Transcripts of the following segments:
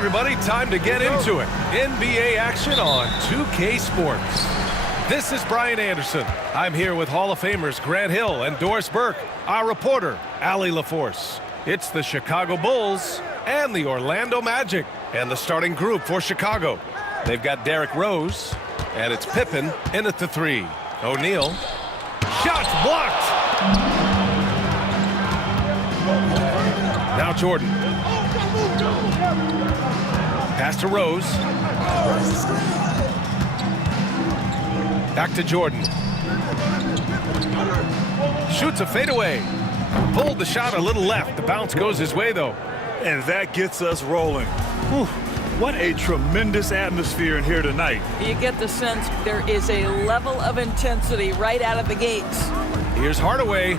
everybody, time to get into it. NBA action on 2K Sports. This is Brian Anderson. I'm here with Hall of Famers Grant Hill and Doris Burke, our reporter, Allie LaForce. It's the Chicago Bulls and the Orlando Magic, and the starting group for Chicago. They've got Derrick Rose, and it's Pippen in at the three. O'Neal, shots blocked. Now Jordan. Pass to Rose. Back to Jordan. Shoots a fadeaway. Pulled the shot a little left. The bounce goes his way, though. And that gets us rolling. Whew. What a tremendous atmosphere in here tonight. You get the sense there is a level of intensity right out of the gates. Here's Hardaway.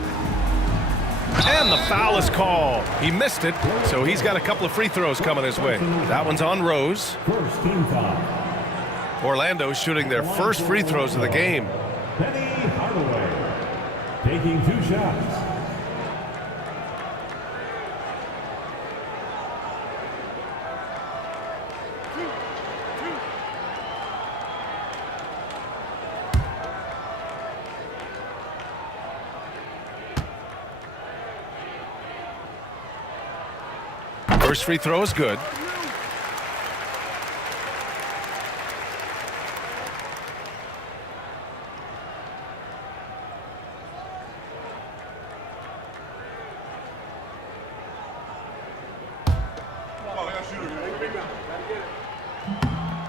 And the foul is called. He missed it, so he's got a couple of free throws coming his way. That one's on Rose. First team foul. Orlando shooting their first free throws of the game. Penny Hardaway taking 2 shots. First free throw is good.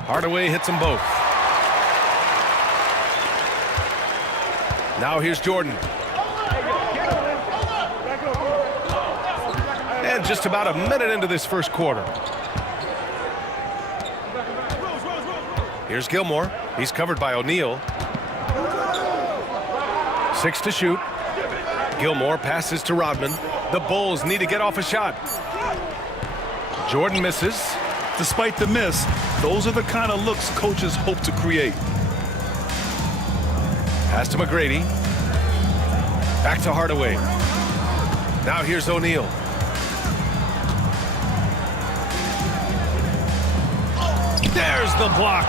Hardaway hits them both. Now here's Jordan. And just about a minute into this first quarter. Here's Gilmore. He's covered by O'Neal. 6 to shoot. Gilmore passes to Rodman. The Bulls need to get off a shot. Jordan misses. Despite the miss, those are the kind of looks coaches hope to create. Pass to McGrady. Back to Hardaway. Now here's O'Neal. There's the block.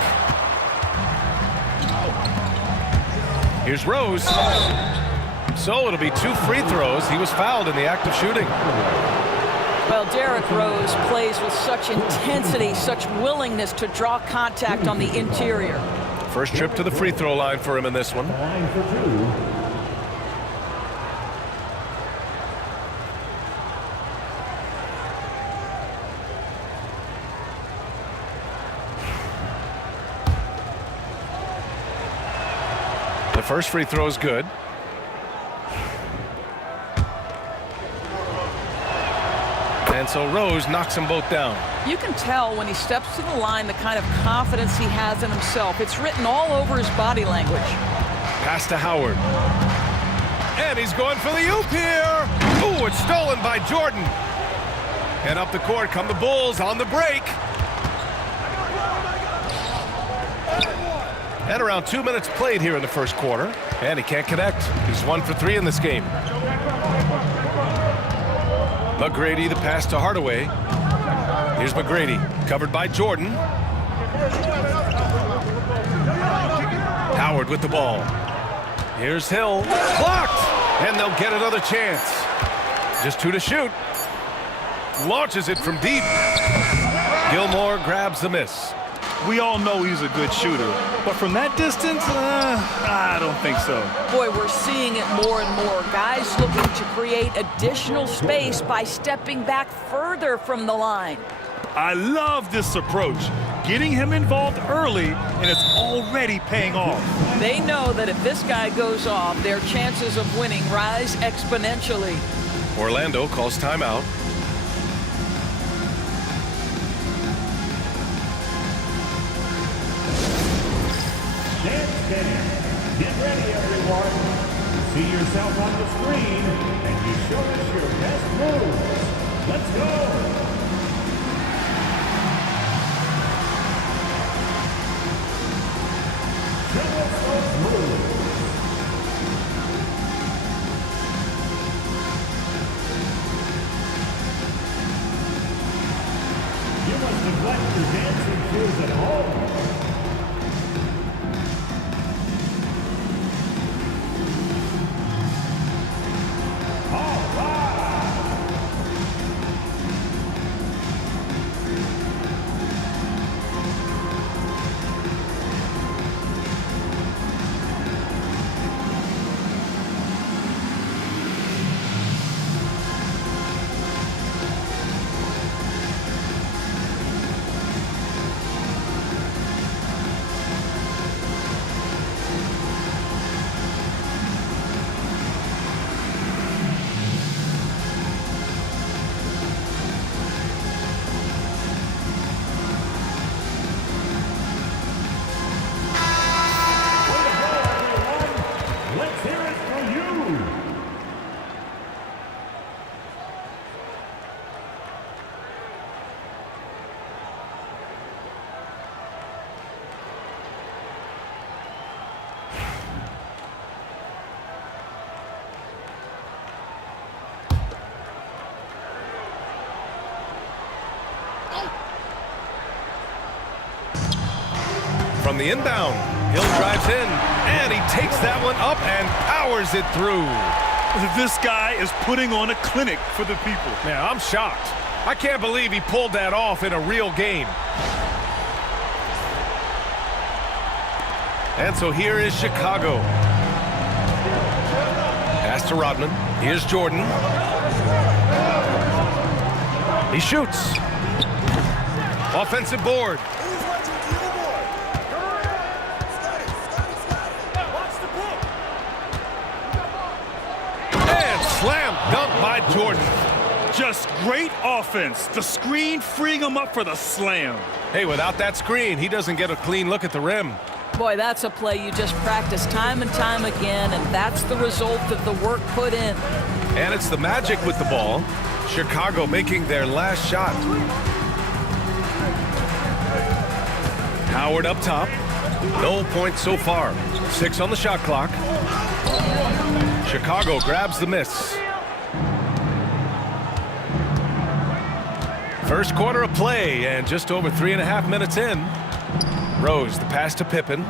Here's Rose. So it'll be 2 free throws. He was fouled in the act of shooting. Well, Derrick Rose plays with such intensity, such willingness to draw contact on the interior. First trip to the free throw line for him in this one. Line for 2. The first free throw is good. And so Rose knocks them both down. You can tell when he steps to the line the kind of confidence he has in himself. It's written all over his body language. Pass to Howard. And he's going for the oop here. Ooh, it's stolen by Jordan. And up the court come the Bulls on the break. And around 2 minutes played here in the first quarter. And he can't connect. He's 1 for 3 in this game. McGrady, the pass to Hardaway. Here's McGrady, covered by Jordan. Howard with the ball. Here's Hill, blocked! And they'll get another chance. Just 2 to shoot. Launches it from deep. Gilmore grabs the miss. We all know he's a good shooter, but from that distance, I don't think so. Boy, we're seeing it more and more. Guys looking to create additional space by stepping back further from the line. I love this approach. Getting him involved early, and it's already paying off. They know that if this guy goes off, their chances of winning rise exponentially. Orlando calls timeout. Get ready, everyone. See yourself on the screen, and you show us your best moves. Let's go. Show us those moves. Give must neglect your dancing shoes at home. All right. Let's hear it for you. From the inbound, Hill drives in, and he takes that one up and powers it through. This guy is putting on a clinic for the people. Man, I'm shocked. I can't believe he pulled that off in a real game. And so here is Chicago. Pass to Rodman. Here's Jordan. He shoots. Offensive board. And slam dunk by Jordan. Just great offense. The screen freeing him up for the slam. Hey, without that screen, he doesn't get a clean look at the rim. Boy, that's a play you just practice time and time again, and that's the result of the work put in. And it's the Magic with the ball. Chicago making their last shot. Howard up top. No points so far. 6 on the shot clock. Chicago grabs the miss. First quarter of play, and just over 3.5 minutes in. Rose, the pass to Pippen.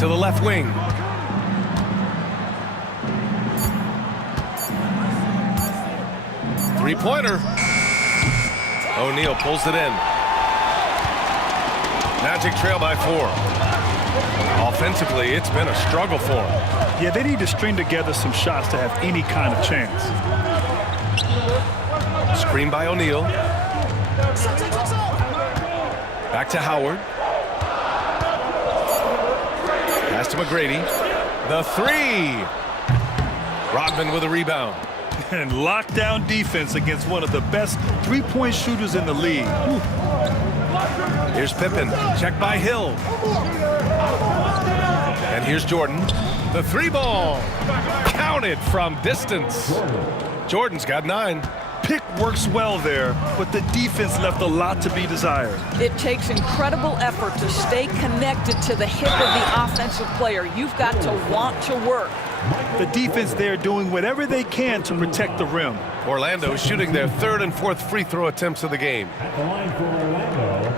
To the left wing. Three-pointer. O'Neal pulls it in. Magic trail by 4. Offensively, it's been a struggle for them. Yeah, they need to string together some shots to have any kind of chance. Screen by O'Neal. Back to Howard. Pass to McGrady. The 3. Rodman with a rebound. And lockdown defense against one of the best three-point shooters in the league. Whew. Here's Pippen. Checked by Hill. And here's Jordan. The 3 ball. Counted from distance. Jordan's got 9. Pick works well there, but the defense left a lot to be desired. It takes incredible effort to stay connected to the hip of the offensive player. You've got to want to work. The defense there doing whatever they can to protect the rim. Orlando shooting their 3rd and 4th free throw attempts of the game. At the line for Orlando,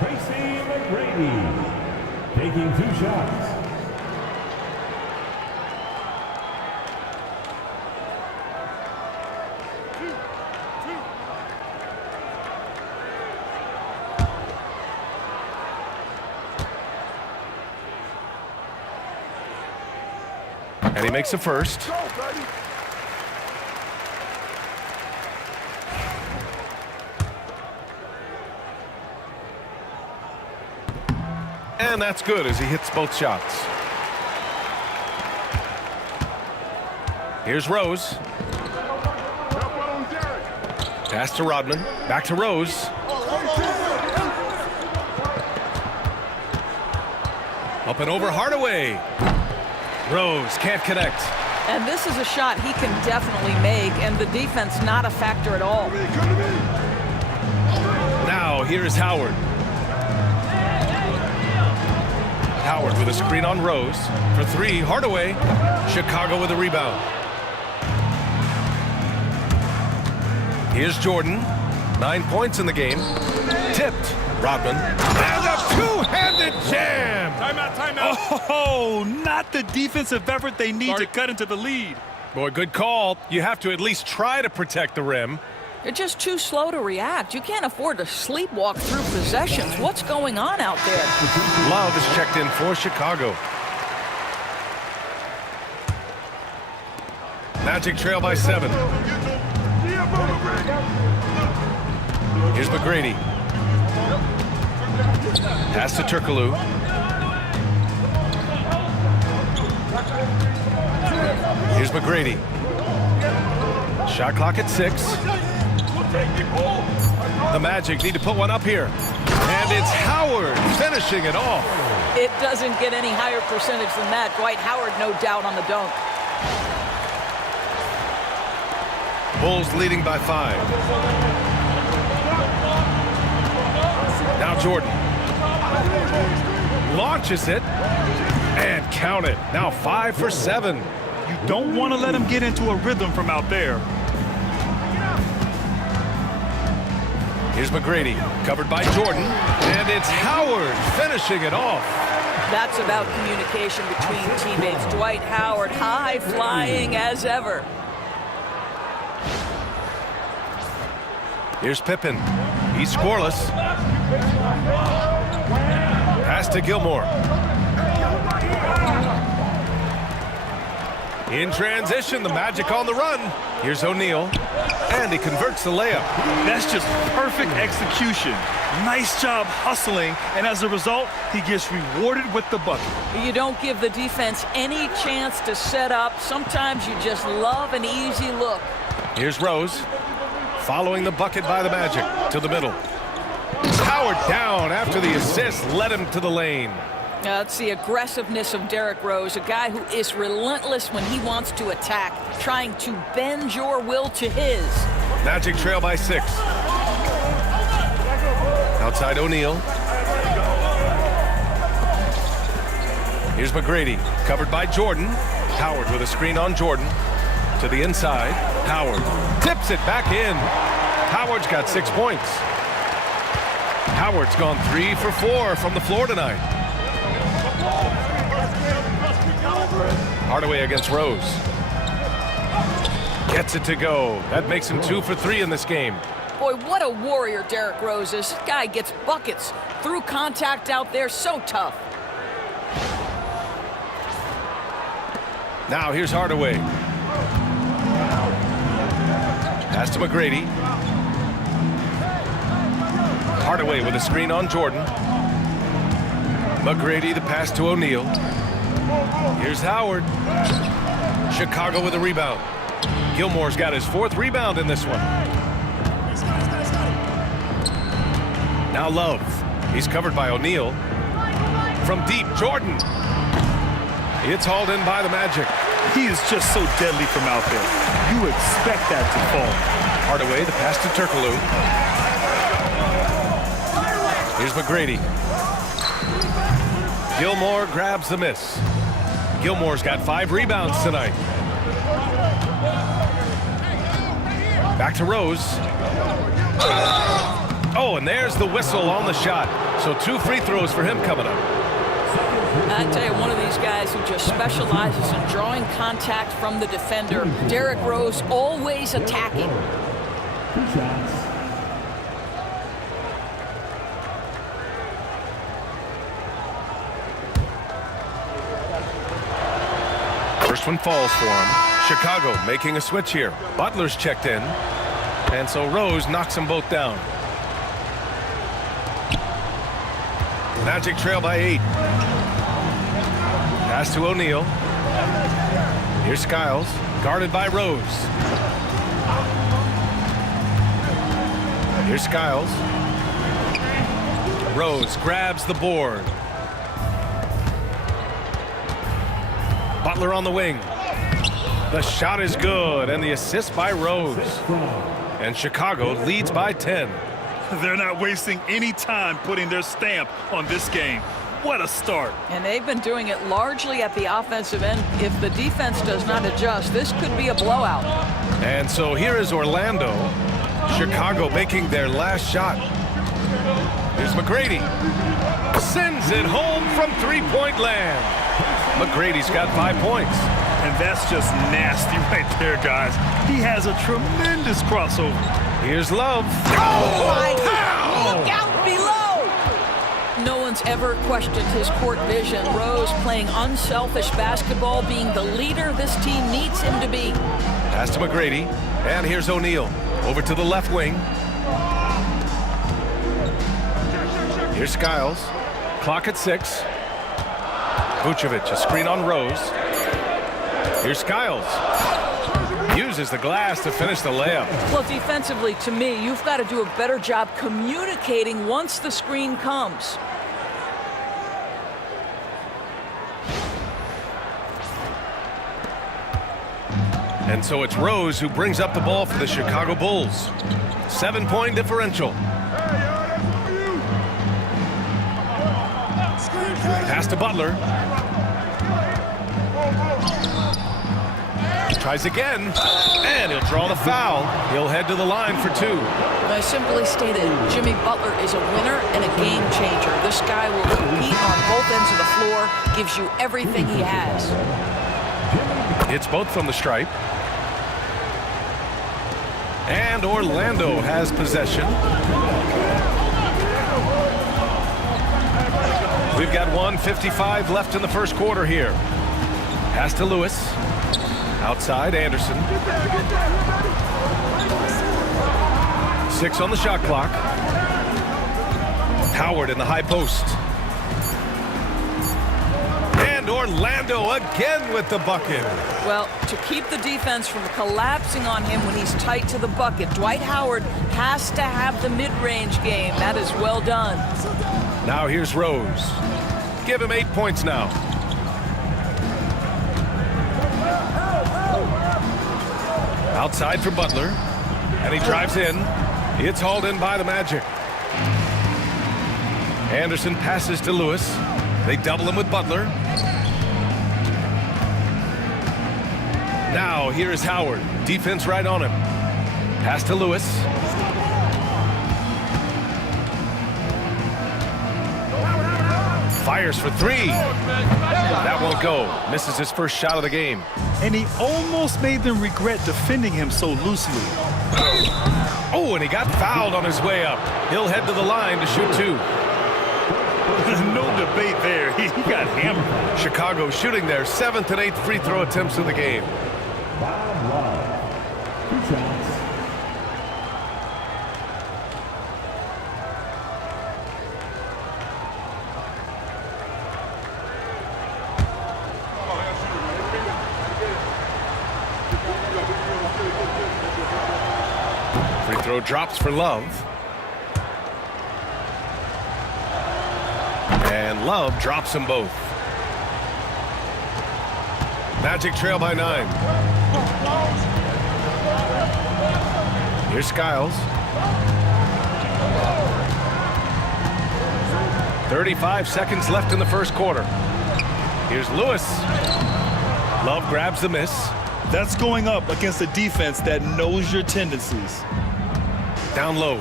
Tracy McGrady, taking 2 shots. And he makes a first. And that's good as he hits both shots. Here's Rose. Pass to Rodman. Back to Rose. Up and over Hardaway. Rose can't connect. And this is a shot he can definitely make, and the defense not a factor at all. Now here's Howard. Howard with a screen on Rose. For 3, Hardaway. Chicago with a rebound. Here's Jordan. 9 points in the game. Tipped. Rodman. And a two-handed jam. Timeout. Oh, not the defensive effort they need to cut into the lead. Boy, good call. You have to at least try to protect the rim. You're just too slow to react. You can't afford to sleepwalk through possessions. What's going on out there? Love is checked in for Chicago. Magic trail by 7. Here's McGrady. Pass to Turkoglu. Here's McGrady. Shot clock at 6. The Magic need to put one up here. And it's Howard finishing it off. It doesn't get any higher percentage than that. Dwight Howard, no doubt, on the dunk. Bulls leading by 5. Now Jordan. Launches it. And count it. Now 5 for 7. You don't want to let him get into a rhythm from out there. Here's McGrady, covered by Jordan, and it's Howard finishing it off. That's about communication between teammates. Dwight Howard, high-flying as ever. Here's Pippen. He's scoreless. Pass to Gilmore. In transition, the Magic on the run. Here's O'Neal, and he converts the layup. That's just perfect execution. Nice job hustling, and as a result, he gets rewarded with the bucket. You don't give the defense any chance to set up. Sometimes you just love an easy look. Here's Rose, following the bucket by the Magic to the middle. Howard down after the assist led him to the lane. It's the aggressiveness of Derrick Rose, a guy who is relentless when he wants to attack, trying to bend your will to his. Magic trail by 6. Outside O'Neal. Here's McGrady, covered by Jordan. Howard with a screen on Jordan. To the inside, Howard tips it back in. Howard's got 6 points. Howard's gone 3 for 4 from the floor tonight. Hardaway against Rose. Gets it to go. That makes him 2 for 3 in this game. Boy, what a warrior Derrick Rose is. This guy gets buckets through contact out there. So tough. Now here's Hardaway. Pass to McGrady. Hardaway with a screen on Jordan. McGrady, the pass to O'Neal. Here's Howard. Chicago with a rebound. Gilmore's got his 4th rebound in this one. Now Love. He's covered by O'Neal. From deep, Jordan. It's hauled in by the Magic. He is just so deadly from out there. You expect that to fall. Hardaway, the pass to Turkoglu. Here's McGrady. Gilmore grabs the miss. Gilmore's got 5 rebounds tonight. Back to Rose. Oh, and there's the whistle on the shot. So 2 free throws for him coming up. I tell you, one of these guys who just specializes in drawing contact from the defender. Derrick Rose always attacking. First one falls for him. Chicago making a switch here. Butler's checked in. And so Rose knocks them both down. Magic trail by 8. Pass to O'Neal. Here's Skiles, guarded by Rose. Here's Skiles. Rose grabs the board. Butler on the wing. The shot is good, and the assist by Rose. And Chicago leads by 10. They're not wasting any time putting their stamp on this game. What a start. And they've been doing it largely at the offensive end. If the defense does not adjust, this could be a blowout. And so here is Orlando. Chicago making their last shot. Here's McGrady. Sends it home from three-point land. McGrady's got 5 points. And that's just nasty right there, guys. He has a tremendous crossover. Here's Love. Oh, my! Look out below! No one's ever questioned his court vision. Rose playing unselfish basketball, being the leader this team needs him to be. Pass to McGrady. And here's O'Neal. Over to the left wing. Here's Skiles. Clock at 6. Vucevic, a screen on Rose. Here's Skiles. Uses the glass to finish the layup. Well, defensively, to me, you've got to do a better job communicating once the screen comes. And so it's Rose who brings up the ball for the Chicago Bulls. 7-point differential. Pass to Butler. Tries again, and he'll draw the foul. He'll head to the line for 2. Simply stated, Jimmy Butler is a winner and a game changer. This guy will compete on both ends of the floor, gives you everything he has. It's both from the stripe. And Orlando has possession. We've got 1:55 left in the first quarter here. Pass to Lewis. Outside, Anderson. 6 on the shot clock. Howard in the high post. And Orlando again with the bucket. Well, to keep the defense from collapsing on him when he's tight to the bucket, Dwight Howard has to have the mid-range game. That is well done. Now here's Rose. Give him 8 points now. Outside for Butler. And he drives in. It's hauled in by the Magic. Anderson passes to Lewis. They double him with Butler. Now here is Howard. Defense right on him. Pass to Lewis. Fires for 3. That won't go. Misses his first shot of the game. And he almost made them regret defending him so loosely. Oh, and he got fouled on his way up. He'll head to the line to shoot 2. No debate there. He got hammered. Chicago shooting their 7th and 8th free throw attempts of the game. Bob Love. 2 shots. Free throw drops for Love. And Love drops them both. Magic trail by 9. Here's Skiles. 35 seconds left in the first quarter. Here's Lewis. Love grabs the miss. That's going up against a defense that knows your tendencies. Down low.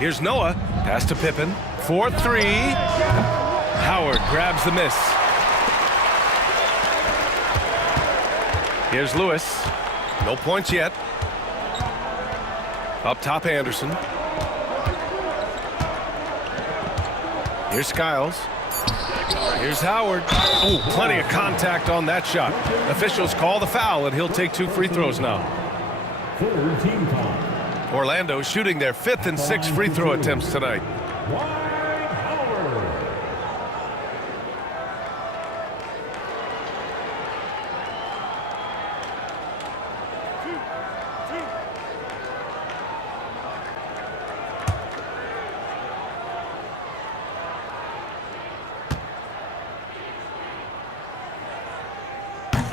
Here's Noah. Pass to Pippen. 4-3. Howard grabs the miss. Here's Lewis. No points yet. Up top, Anderson. Here's Skiles. Here's Howard. Oh, plenty of contact on that shot. Officials call the foul, and he'll take 2 free throws now. 3rd team foul. Orlando shooting their 5th and 6th free throw attempts tonight. Dwight Howard.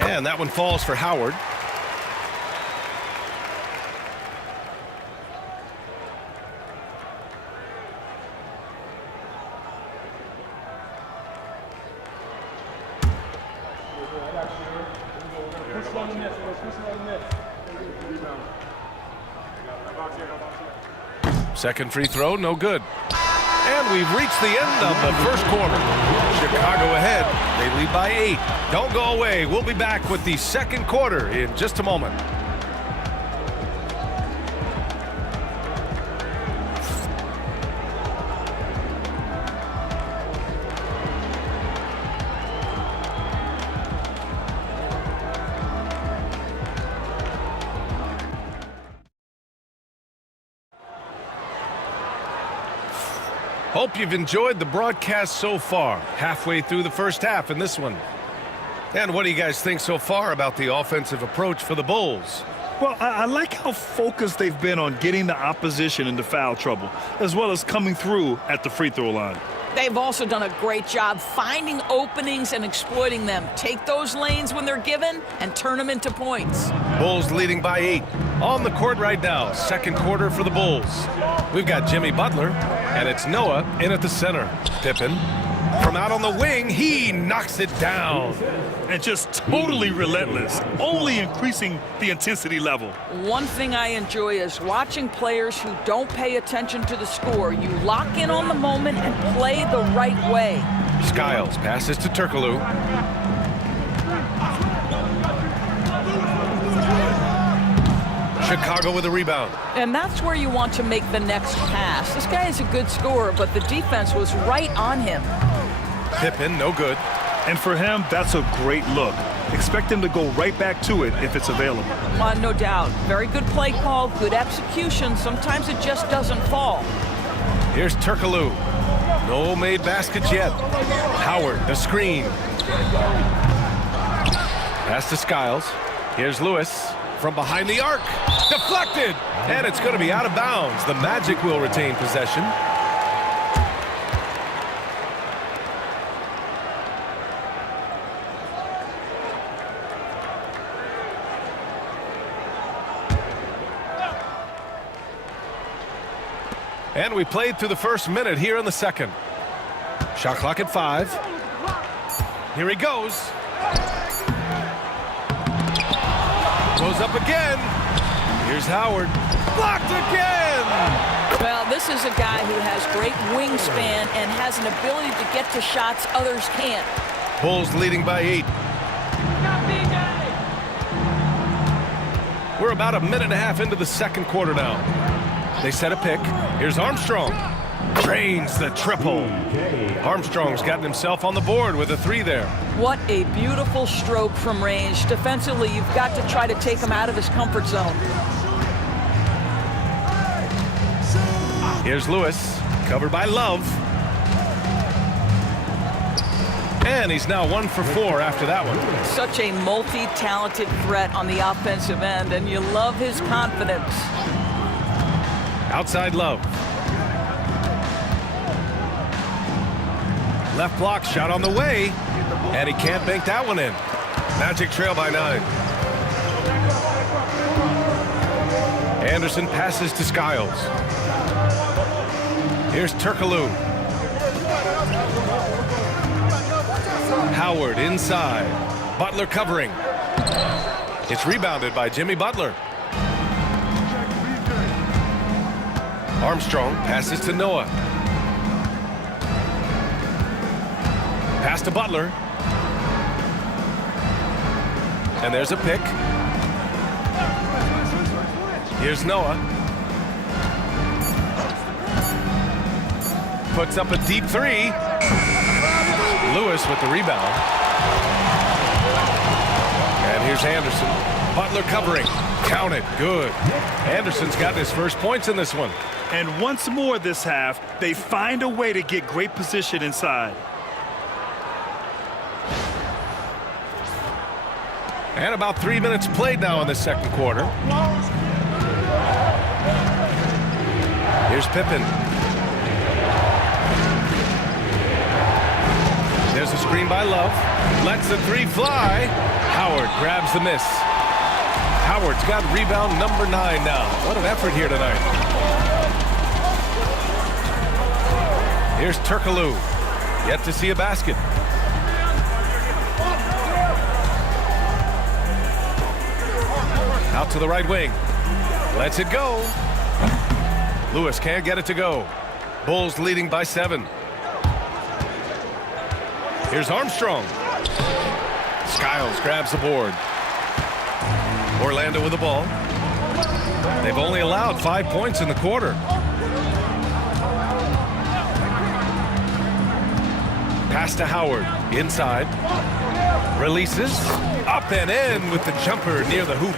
And that one falls for Howard. Second free throw, no good. And we've reached the end of the first quarter. Chicago ahead. They lead by 8. Don't go away. We'll be back with the second quarter in just a moment. Hope you've enjoyed the broadcast so far. Halfway through the first half in this one. And what do you guys think so far about the offensive approach for the Bulls? Well, I like how focused they've been on getting the opposition into foul trouble, as well as coming through at the free throw line. They've also done a great job finding openings and exploiting them. Take those lanes when they're given and turn them into points. Bulls leading by 8. On the court right now, second quarter for the Bulls. We've got Jimmy Butler, and it's Noah in at the center. Pippen from out on the wing, he knocks it down. And just totally relentless, only increasing the intensity level. One thing I enjoy is watching players who don't pay attention to the score. You lock in on the moment and play the right way. Skiles passes to Turkoglu. Chicago with a rebound. And that's where you want to make the next pass. This guy is a good scorer, but the defense was right on him. Pippen, no good. And for him, that's a great look. Expect him to go right back to it if it's available. No doubt. Very good play call, good execution. Sometimes it just doesn't fall. Here's Turkoglu. No made baskets yet. Howard, the screen. Pass to Skiles. Here's Lewis from behind the arc. Deflected! And it's going to be out of bounds. The Magic will retain possession. And we played through the first minute here in the second. Shot clock at 5. Here he goes. Goes up again. Here's Howard. Blocked again! Well, this is a guy who has great wingspan and has an ability to get to shots others can't. Bulls leading by 8. We're about a minute and a half into the second quarter now. They set a pick. Here's Armstrong. Drains the triple. Armstrong's gotten himself on the board with a 3 there. What a beautiful stroke from range. Defensively, you've got to try to take him out of his comfort zone. Here's Lewis, covered by Love. And he's now 1 for 4 after that one. Such a multi-talented threat on the offensive end, and you love his confidence. Outside Love. Left block shot on the way, and he can't bank that one in. Magic trail by 9. Anderson passes to Skiles. Here's Turkoglu. Howard inside. Butler covering. It's rebounded by Jimmy Butler. Armstrong passes to Noah. Pass to Butler. And there's a pick. Here's Noah. Puts up a deep 3. Lewis with the rebound. And here's Anderson. Butler covering. Count it. Good. Anderson's gotten his first points in this one. And once more this half, they find a way to get great position inside. And about 3 minutes played now in the second quarter. Here's Pippen. There's a screen by Love. Lets the 3 fly. Howard grabs the miss. Howard's got rebound number 9 now. What an effort here tonight. Here's Turkoglu. Yet to see a basket. Out to the right wing. Lets it go. Lewis can't get it to go. Bulls leading by 7. Here's Armstrong. Skiles grabs the board. Orlando with the ball. They've only allowed 5 points in the quarter. Pass to Howard. Inside. Releases. Up and in with the jumper near the hoop.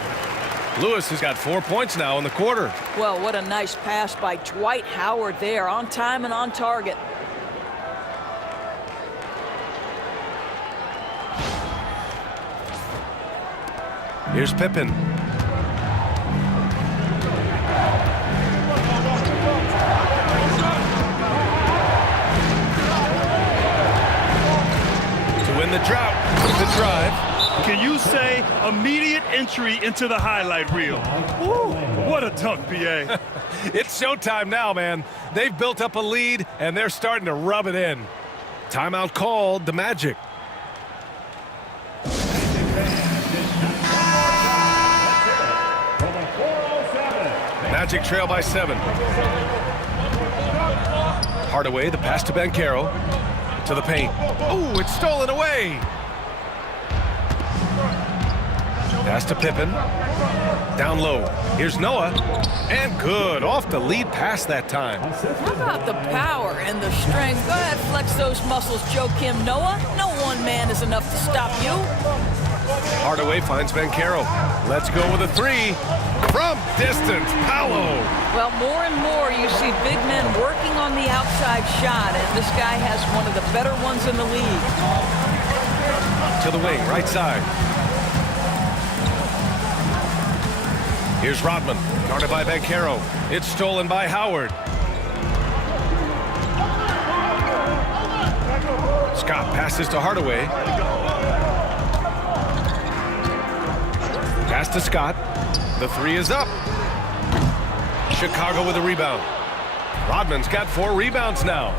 Lewis has got 4 points now in the quarter. Well, what a nice pass by Dwight Howard there, on time and on target. Here's Pippen. To win the drought with the drive. Can you say immediate entry into the highlight reel? Woo, what a dunk, BA. It's showtime now, man. They've built up a lead, and they're starting to rub it in. Timeout called, the Magic. Magic trail by 7. Hardaway, the pass to Banchero. To the paint. Oh, it's stolen away. Pass to Pippen. Down low. Here's Noah. And good. Off the lead pass that time. How about the power and the strength? Go ahead, flex those muscles, Joakim Noah. No one man is enough to stop you. Hardaway finds Banchero. Let's go with a 3. From distance, Paolo. Well, more and more you see big men working on the outside shot, and this guy has one of the better ones in the league. To the wing, right side. Here's Rodman, guarded by Banchero. It's stolen by Howard. Scott passes to Hardaway. Pass to Scott. The 3 is up. Chicago with a rebound. Rodman's got 4 rebounds now.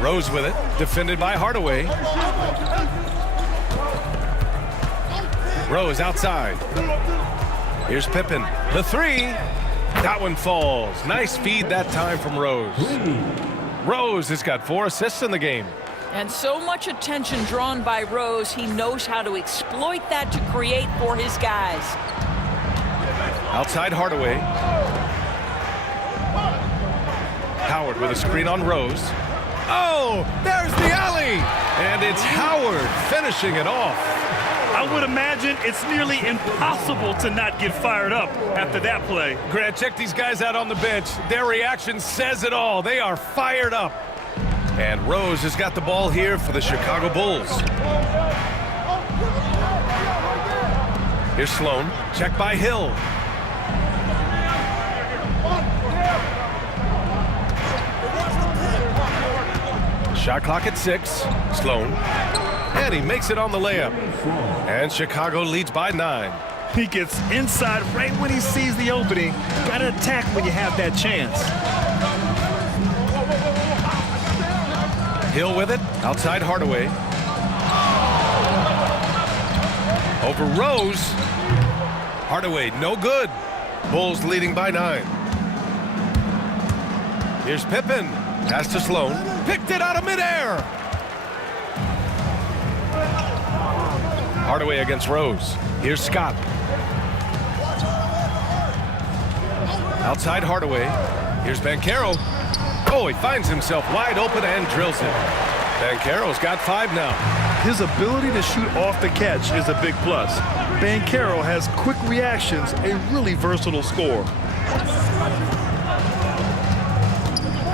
Rose with it, defended by Hardaway. Rose outside. Here's Pippen. The 3. That one falls. Nice feed that time from Rose. Rose has got 4 assists in the game. And so much attention drawn by Rose, he knows how to exploit that to create for his guys. Outside Hardaway. Howard with a screen on Rose. Oh, there's the alley! And it's Howard finishing it off. I would imagine it's nearly impossible to not get fired up after that play. Grant, check these guys out on the bench. Their reaction says it all. They are fired up. And Rose has got the ball here for the Chicago Bulls. Here's Sloan. Check by Hill. Shot clock at 6. Sloan. And he makes it on the layup. And Chicago leads by 9. He gets inside right when he sees the opening. Got to attack when you have that chance. Hill with it. Outside Hardaway. Over Rose. Hardaway, no good. Bulls leading by 9. Here's Pippen. Pass to Sloan. Picked it out of midair. Hardaway against Rose. Here's Scott. Outside Hardaway. Here's Banchero. Oh, he finds himself wide open and drills it. Banchero's got 5 now. His ability to shoot off the catch is a big plus. Banchero has quick reactions, a really versatile scorer.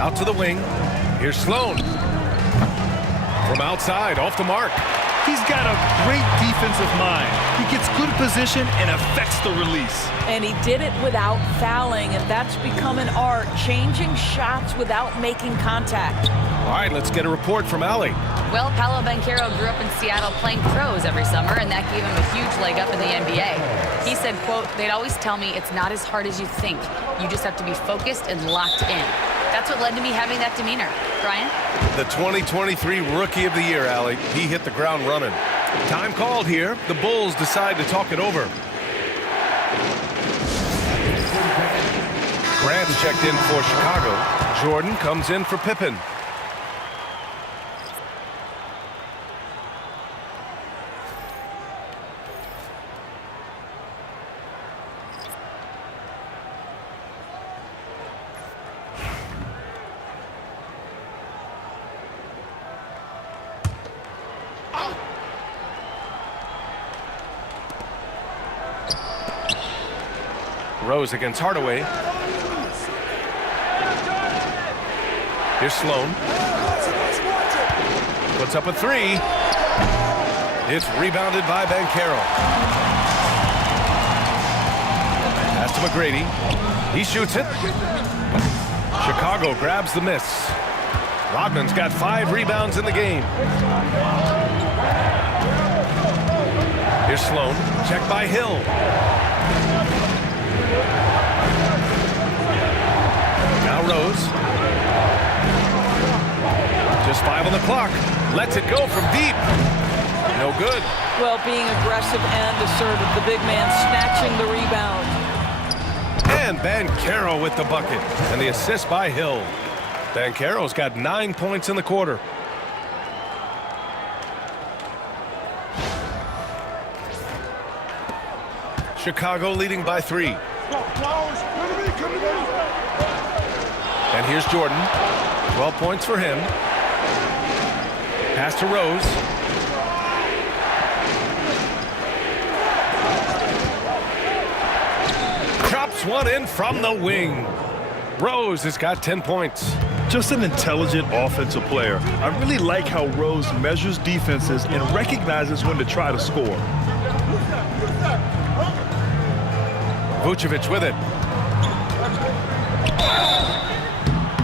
Out to the wing. Here's Sloan. From outside, off the mark. He's got a great defensive mind. He gets good position and affects the release. And he did it without fouling, and that's become an art, changing shots without making contact. All right, let's get a report from Allie. Well, Paolo Banchero grew up in Seattle playing pros every summer, and that gave him a huge leg up in the NBA. He said, quote, "They'd always tell me it's not as hard as you think. You just have to be focused and locked in." That's what led to me having that demeanor. Brian? The 2023 Rookie of the Year, Allie. He hit the ground running. Time called here. The Bulls decide to talk it over. Grant checked in for Chicago. Jordan comes in for Pippen. Rose against Hardaway. Here's Sloan. Puts up a three. It's rebounded by Banchero. Pass to McGrady. He shoots it. Chicago grabs the miss. Rodman's got 5 rebounds in the game. Here's Sloan. Checked by Hill. Now Rose. Just 5 on the clock. Lets it go from deep. No good. Well, being aggressive and assertive, the big man snatching the rebound. And Banchero with the bucket. And the assist by Hill. Banchero's got 9 points in the quarter. Chicago leading by 3. And here's Jordan. 12 points for him. Pass to Rose. Drops one in from the wing. Rose has got 10 points. Just an intelligent offensive player. I really like how Rose measures defenses and recognizes when to try to score. Vucevic with it.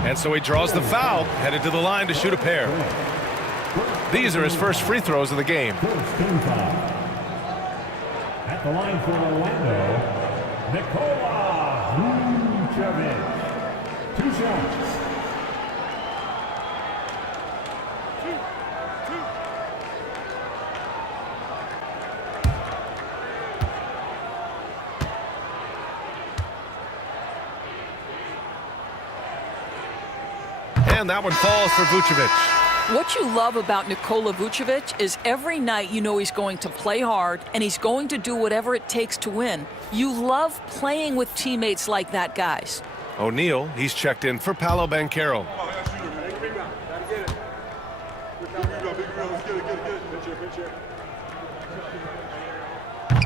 And so he draws the foul, headed to the line to shoot a pair. These are his first free throws of the game. At the line for Orlando, Nikola Vucevic. 2 shots. And that one falls for Vucevic. What you love about Nikola Vucevic is every night you know he's going to play hard and he's going to do whatever it takes to win. You love playing with teammates like that, guys. O'Neal, he's checked in for Paolo Banchero.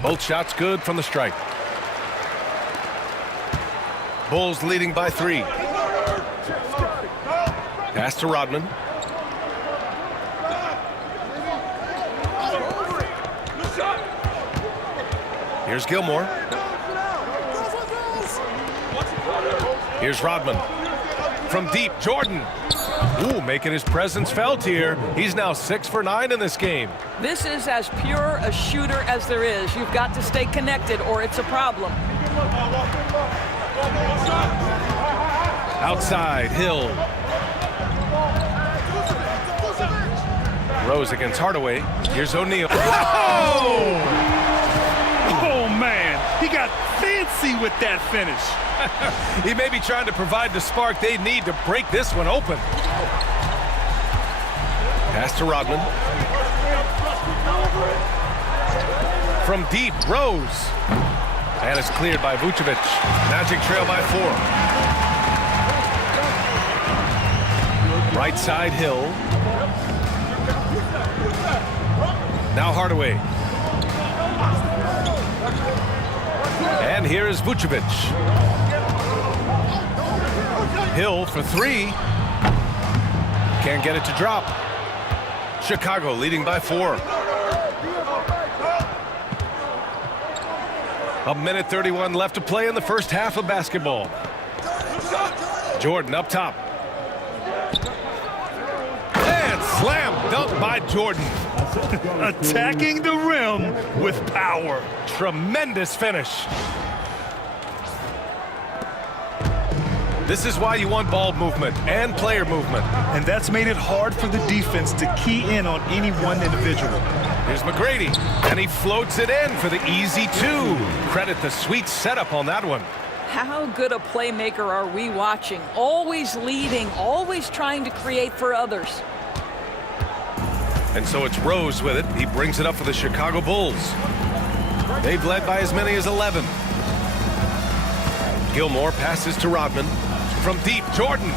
Both shots good from the stripe. Bulls leading by 3. Pass to Rodman. Here's Gilmore. Here's Rodman. From deep, Jordan. Ooh, making his presence felt here. He's now 6 for 9 in this game. This is as pure a shooter as there is. You've got to stay connected or it's a problem. Outside, Hill. Rose against Hardaway. Here's O'Neal. Oh, man. He got fancy with that finish. He may be trying to provide the spark they need to break this one open. Pass to Rodman. From deep, Rose. And it's cleared by Vucevic. Magic trail by 4. Right side, Hill. Now Hardaway. And here is Vucevic. Hill for 3. Can't get it to drop. Chicago leading by 4. A minute 31 left to play in the first half of basketball. Jordan up top. And slam dunk by Jordan. Attacking the rim with power. Tremendous finish. This is why you want ball movement and player movement. And that's made it hard for the defense to key in on any one individual. Here's McGrady, and he floats it in for the easy 2. Credit the sweet setup on that one. How good a playmaker are we watching? Always leading, always trying to create for others. And so it's Rose with it. He brings it up for the Chicago Bulls. They've led by as many as 11. Gilmore passes to Rodman. From deep, Jordan.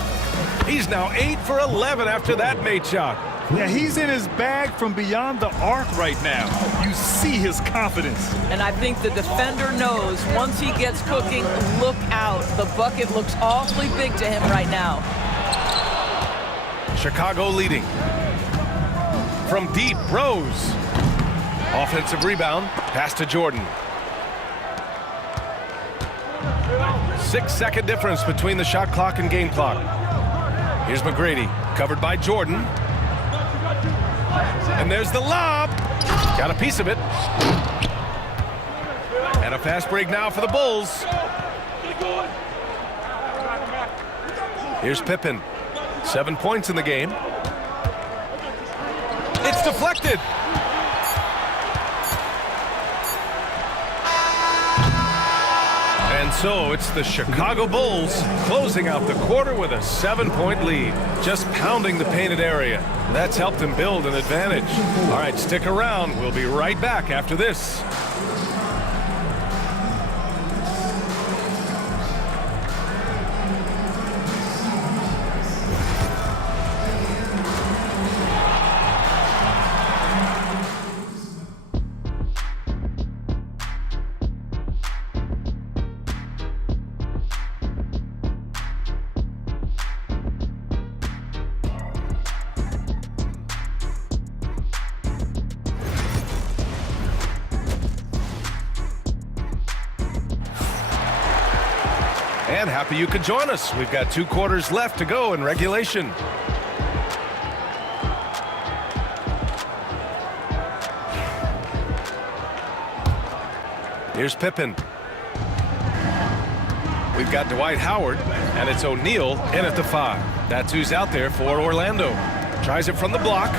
He's now 8 for 11 after that made shot. Yeah, he's in his bag from beyond the arc right now. You see his confidence. And I think the defender knows once he gets cooking, look out. The bucket looks awfully big to him right now. Chicago leading. From deep, Rose. Offensive rebound, pass to Jordan. 6-second difference between the shot clock and game clock. Here's McGrady, covered by Jordan. And there's the lob. Got a piece of it. And a fast break now for the Bulls. Here's Pippen. 7 points in the game. It's deflected. And so it's the Chicago Bulls closing out the quarter with a 7-point lead, just pounding the painted area. That's helped them build an advantage. All right, stick around. We'll be right back after this. And happy you could join us. We've got 2 quarters left to go in regulation. Here's Pippen. We've got Dwight Howard, and it's O'Neal in at the 5. That's who's out there for Orlando. Tries it from the block.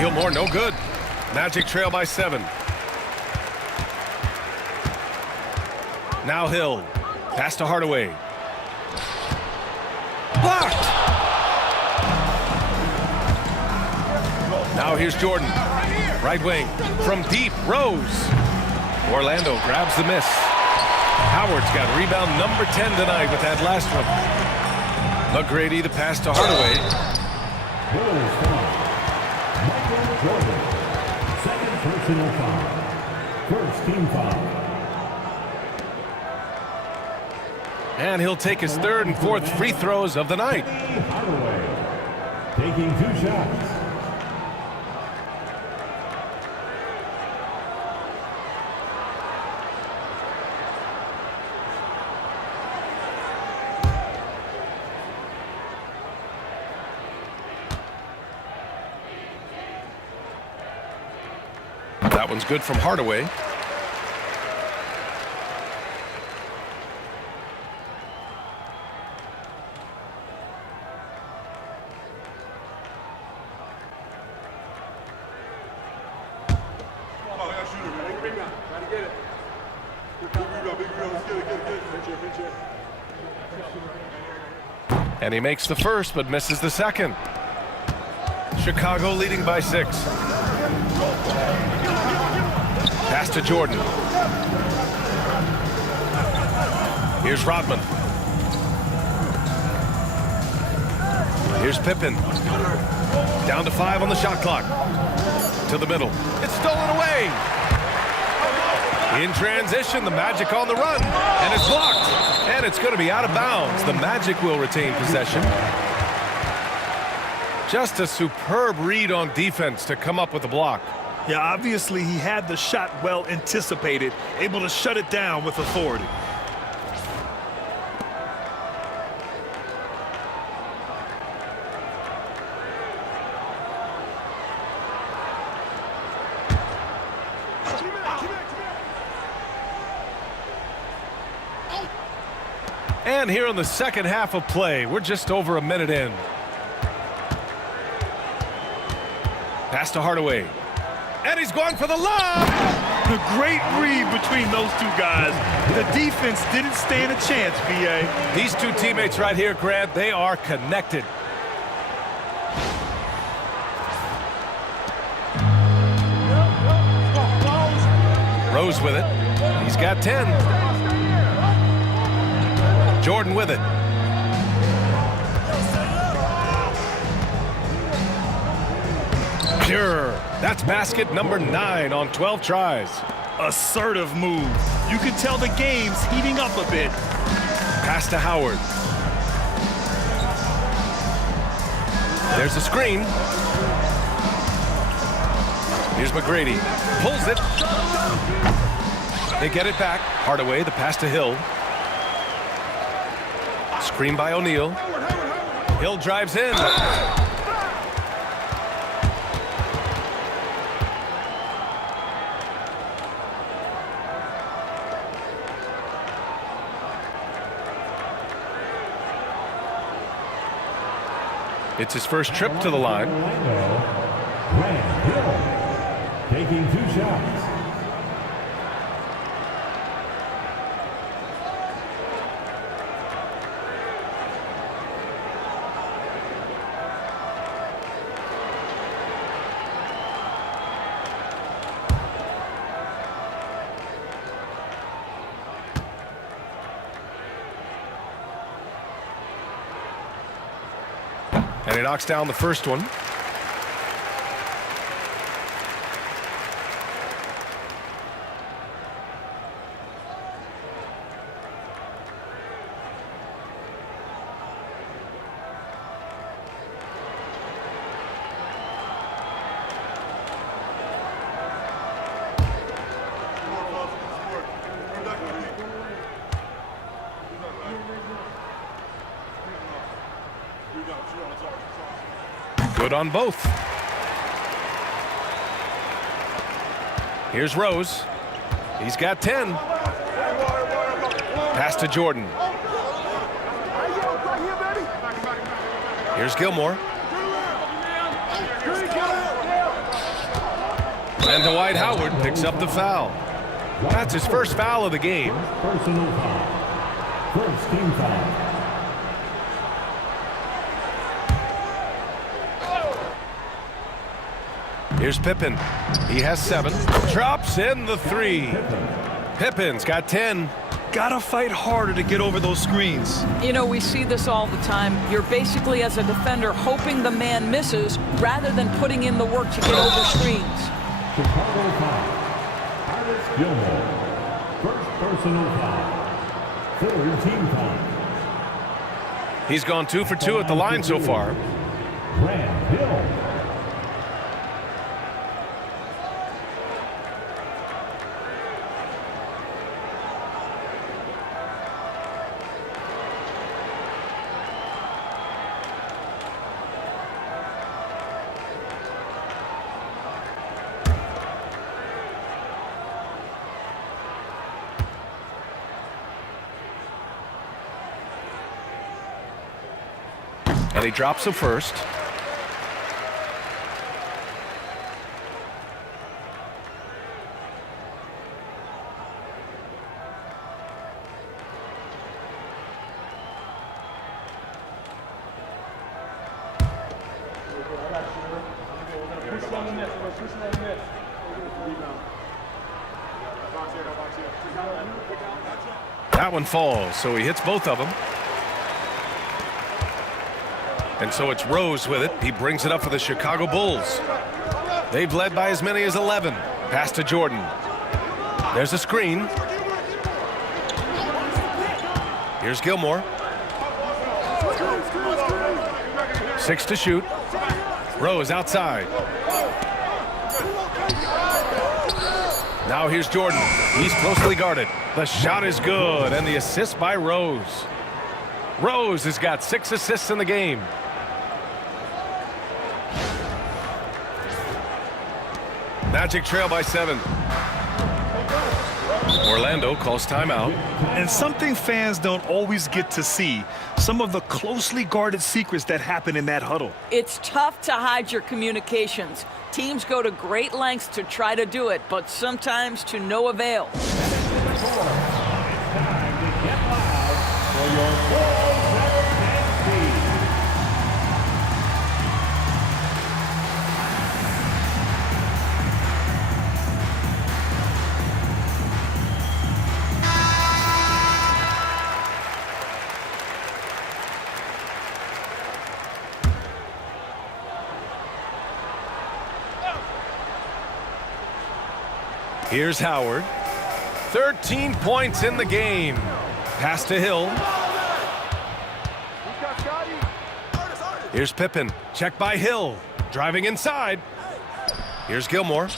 Gilmore, no good. Magic trail by 7. Now Hill. Pass to Hardaway. Blocked! Now here's Jordan. Right wing. From deep, Rose. Orlando grabs the miss. Howard's got rebound number 10 tonight with that last one. McGrady, the pass to Hardaway. Bulls foul. Michael Jordan. Second personal foul. First team foul. And he'll take his 3rd and 4th free throws of the night. Hardaway taking 2 shots. That one's good from Hardaway. And he makes the first, but misses the second. Chicago leading by 6. Pass to Jordan. Here's Rodman. Here's Pippen. Down to 5 on the shot clock. To the middle. It's stolen away. In transition, the Magic on the run. And it's blocked. And it's going to be out of bounds. The Magic will retain possession. Just a superb read on defense to come up with the block. Yeah, obviously he had the shot well anticipated, able to shut it down with authority. And here in the second half of play, we're just over a minute in. Pass to Hardaway. And he's going for the lob! The great read between those two guys. The defense didn't stand a chance, B.A. These two teammates right here, Grant, they are connected. Rose with it. He's got 10. Jordan with it. Pure. That's basket number 9 on 12 tries. Assertive move. You can tell the game's heating up a bit. Pass to Howard. There's a screen. Here's McGrady. Pulls it. They get it back. Hardaway, the pass to Hill. Screen by O'Neal. Hill drives in. It's his first trip to the line. Grant Hill taking 2 shots. And he knocks down the first one. Good on both. Here's Rose. He's got 10. Pass to Jordan. Here's Gilmore. And Dwight Howard picks up the foul. That's his first foul of the game. Personal foul. First team foul. Here's Pippen. He has 7. Drops in the 3. Pippen's got 10. Gotta fight harder to get over those screens. You know, we see this all the time. You're basically, as a defender, hoping the man misses rather than putting in the work to get over screens. Chicago foul. Artis Gilmore. First personal foul. Third team foul. He's gone 2 for 2 at the line so far. Grant Hill. And he drops the first. That one falls, so he hits both of them. And so it's Rose with it. He brings it up for the Chicago Bulls. They've led by as many as 11. Pass to Jordan. There's a screen. Here's Gilmore. 6 to shoot. Rose outside. Now here's Jordan. He's closely guarded. The shot is good, and the assist by Rose. Rose has got 6 assists in the game. Magic trail by 7. Orlando calls timeout. And something fans don't always get to see, some of the closely guarded secrets that happen in that huddle. It's tough to hide your communications. Teams go to great lengths to try to do it, but sometimes to no avail. It's time to get loud for your Bulls and team. Here's Howard. 13 points in the game. Pass to Hill. Here's Pippen. Check by Hill. Driving inside. Here's Gilmore.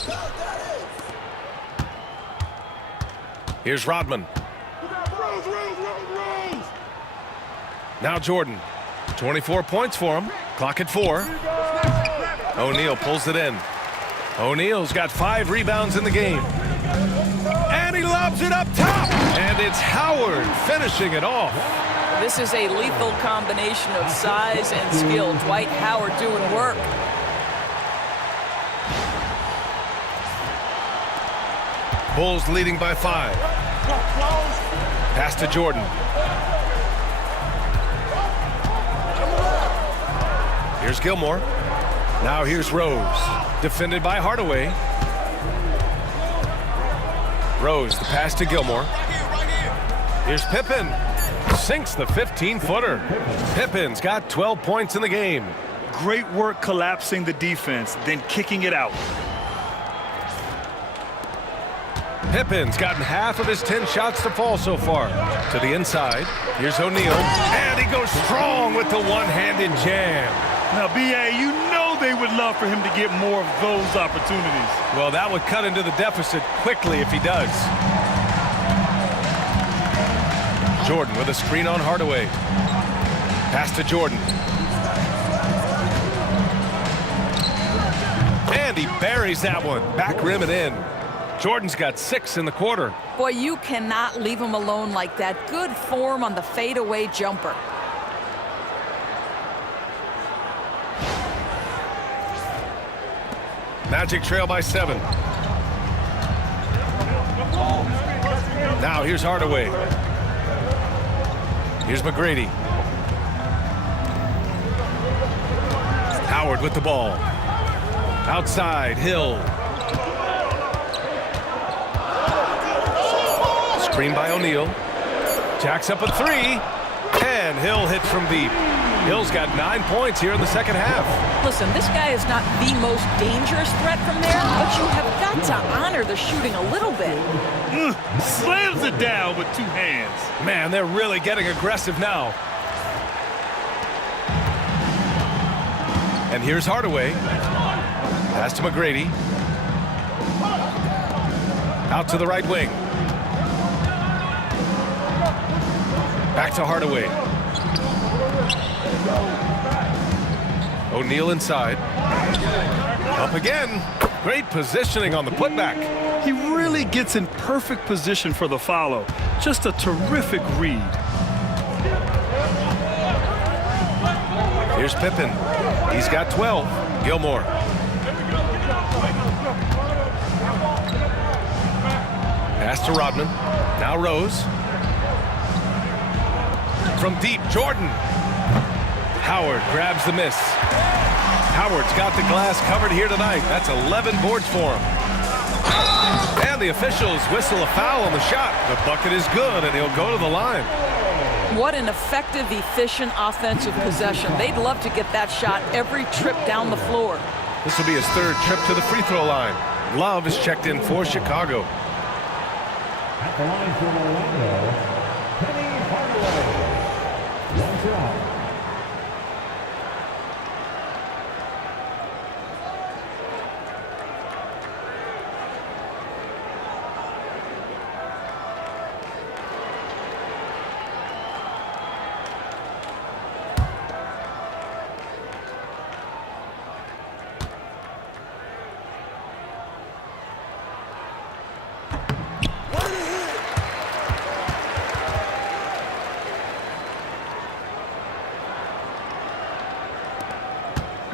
Here's Rodman. Now Jordan. 24 points for him. Clock at 4. O'Neal pulls it in. O'Neal's got 5 rebounds in the game. And he lobs it up top. And it's Howard finishing it off. This is a lethal combination of size and skill. Dwight Howard doing work. Bulls leading by 5. Pass to Jordan. Here's Gilmore. Now here's Rose. Defended by Hardaway. Rose, the pass to Gilmore. Here's Pippen. Sinks the 15-footer. Pippen's got 12 points in the game. Great work collapsing the defense, then kicking it out. Pippen's gotten half of his 10 shots to fall so far. To the inside. Here's O'Neal. And he goes strong with the one-handed jam. Now, B.A., you know they would love for him to get more of those opportunities. Well, that would cut into the deficit quickly if he does. Jordan with a screen on Hardaway. Pass to Jordan. And he buries that one. Back rim and in. Jordan's got 6 in the quarter. Boy, you cannot leave him alone like that. Good form on the fadeaway jumper. Magic trail by 7. Now here's Hardaway. Here's McGrady. Howard with the ball. Outside, Hill. Screen by O'Neal. Jacks up a 3. And Hill hits from deep. Hill's got 9 points here in the second half. Listen, this guy is not the most dangerous threat from there, but you have got to honor the shooting a little bit. Slams it down with 2 hands. Man, they're really getting aggressive now. And here's Hardaway. Pass to McGrady. Out to the right wing. Back to Hardaway. O'Neal inside. Up again. Great positioning on the putback. He really gets in perfect position for the follow. Just a terrific read. Here's Pippen. He's got 12. Gilmore. Pass to Rodman. Now Rose. From deep, Jordan. Howard grabs the miss. Howard's got the glass covered here tonight. That's 11 boards for him. And the officials whistle a foul on the shot. The bucket is good, and he'll go to the line. What an effective, efficient offensive possession. They'd love to get that shot every trip down the floor. This will be his 3rd trip to the free throw line. Love is checked in for Chicago. At the line from Orlando, Penny Hardaway. One shot.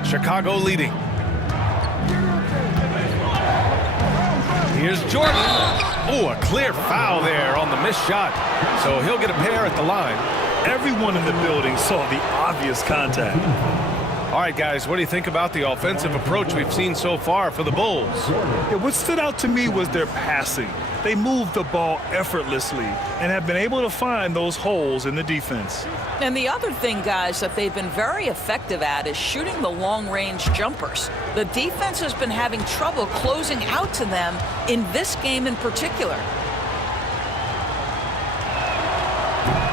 Chicago leading. Here's Jordan. Oh, a clear foul there on the missed shot. So he'll get a pair at the line. Everyone in the building saw the obvious contact. All right, guys, what do you think about the offensive approach we've seen so far for the Bulls? Yeah, what stood out to me was their passing. They moved the ball effortlessly and have been able to find those holes in the defense. And the other thing, guys, that they've been very effective at is shooting the long-range jumpers. The defense has been having trouble closing out to them in this game in particular.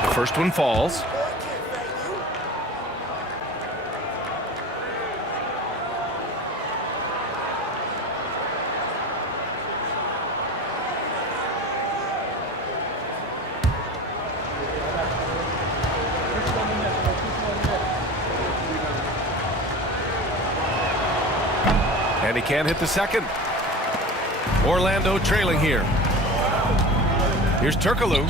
The first one falls. And he can't hit the second. Orlando trailing here. Here's Turkoglu.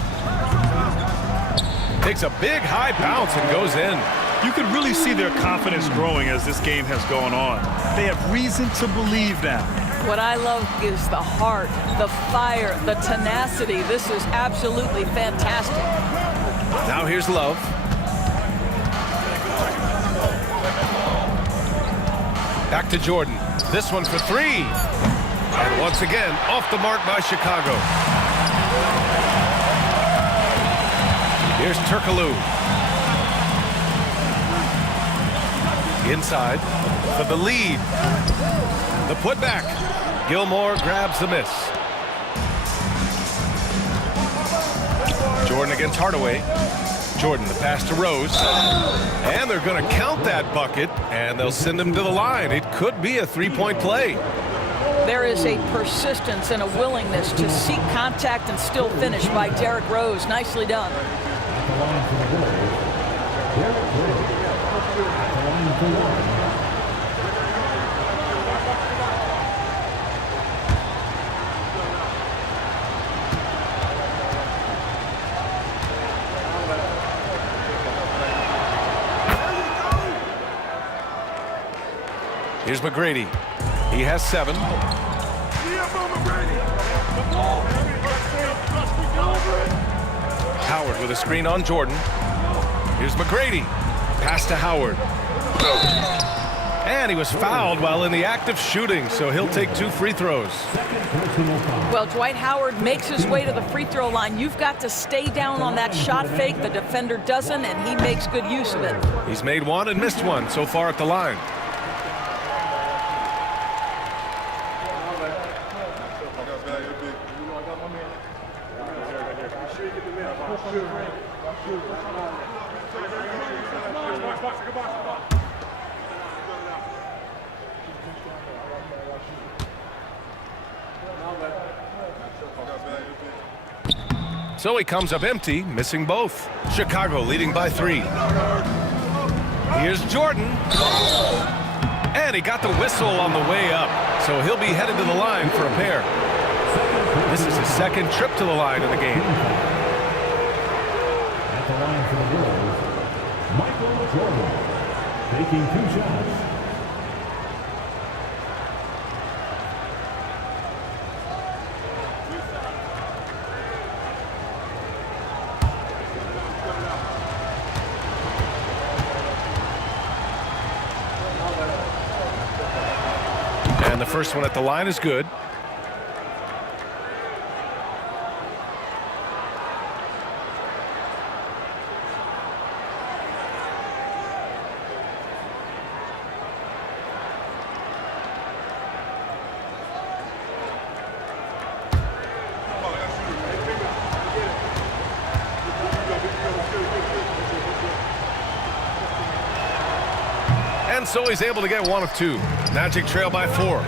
Takes a big high bounce and goes in. You could really see their confidence growing as this game has gone on. They have reason to believe now. What I love is the heart, the fire, the tenacity. This is absolutely fantastic. Now here's Love. Back to Jordan. This one for three. And once again, off the mark by Chicago. Here's Turkoglu. Inside for the lead. The putback. Gilmore grabs the miss. Jordan against Hardaway. Jordan, the pass to Rose. And they're going to count that bucket, and they'll send him to the line. It could be a three-point play. There is a persistence and a willingness to seek contact and still finish by Derrick Rose. Nicely done. Here's McGrady. He has 7. Howard with a screen on Jordan. Here's McGrady. Pass to Howard. And he was fouled while in the act of shooting, so he'll take 2 free throws. Well, Dwight Howard makes his way to the free throw line. You've got to stay down on that shot fake. The defender doesn't, and he makes good use of it. He's made 1 and missed 1 so far at the line. So he comes up empty, missing both. Chicago leading by 3. Here's Jordan. And he got the whistle on the way up, so he'll be headed to the line for a pair. This is his second trip to the line in the game. At the line for the Bulls, Michael Jordan, taking 2 shots. And the first one at the line is good. And so he's able to get 1 of 2. Magic trail by 4.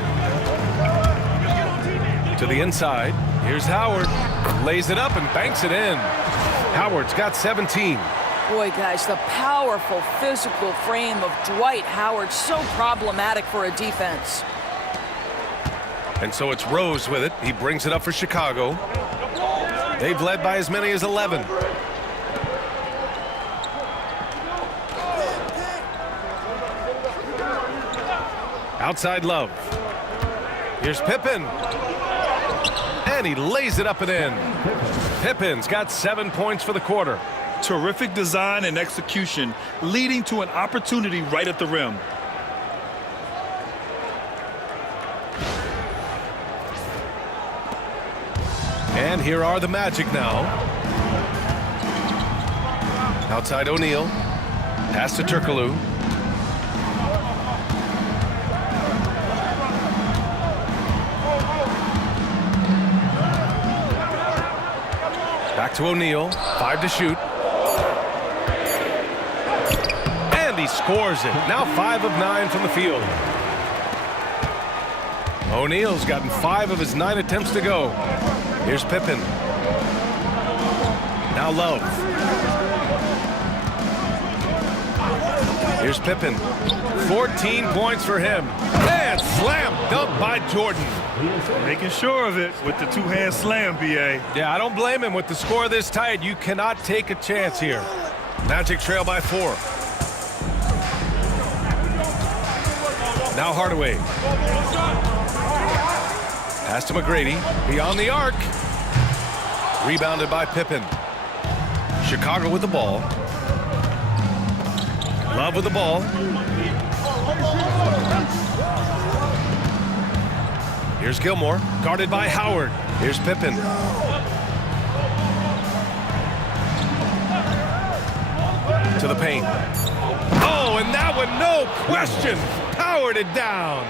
To the inside. Here's Howard. Lays it up and banks it in. Howard's got 17. Boy, guys, the powerful physical frame of Dwight Howard, so problematic for a defense. And so it's Rose with it. He brings it up for Chicago. They've led by as many as 11. Outside Love. Here's Pippen. And he lays it up and in. Pippen's got 7 points for the quarter. Terrific design and execution, leading to an opportunity right at the rim. And here are the Magic now. Outside O'Neal. Pass to Turkoglu. Back to O'Neal. 5 to shoot. And he scores it. Now 5 of 9 from the field. O'Neal's gotten 5 of his 9 attempts to go. Here's Pippen. Now Love. Here's Pippen. 14 points for him. And slam dunk by Jordan. Making sure of it with the two-hand slam, B.A. Yeah, I don't blame him. With the score this tight, you cannot take a chance here. Magic trail by 4. Now Hardaway. Pass to McGrady. Beyond the arc. Rebounded by Pippen. Chicago with the ball. Love with the ball. Here's Gilmore, guarded by Howard. Here's Pippen. To the paint. Oh, and that one, no question, powered it down.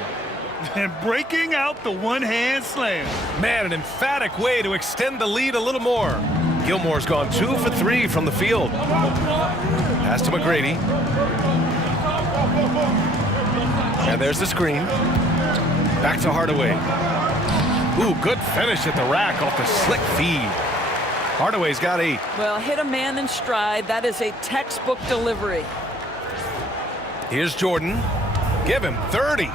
And breaking out the one-hand slam. Man, an emphatic way to extend the lead a little more. Gilmore's gone 2 for 3 from the field. Pass to McGrady. And there's the screen. Back to Hardaway. Ooh, good finish at the rack off the slick feed. Hardaway's got 8. Well, hit a man in stride. That is a textbook delivery. Here's Jordan. Give him 30.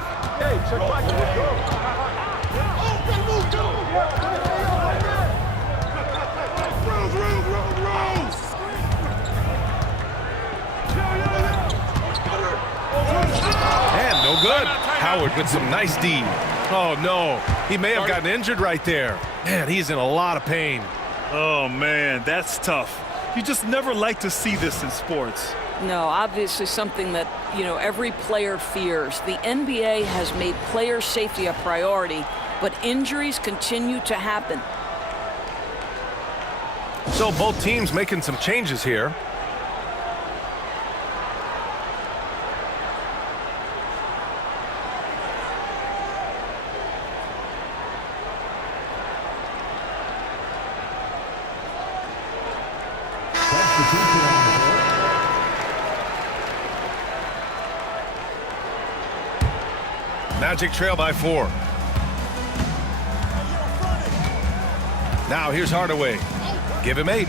And no good. Howard with some nice D. Oh, no. He may have gotten injured right there. Man, he's in a lot of pain. Oh, man, that's tough. You just never like to see this in sports. No, obviously something that, every player fears. The NBA has made player safety a priority, but injuries continue to happen. So both teams making some changes here. Magic trail by 4. Now here's Hardaway. Give him 8.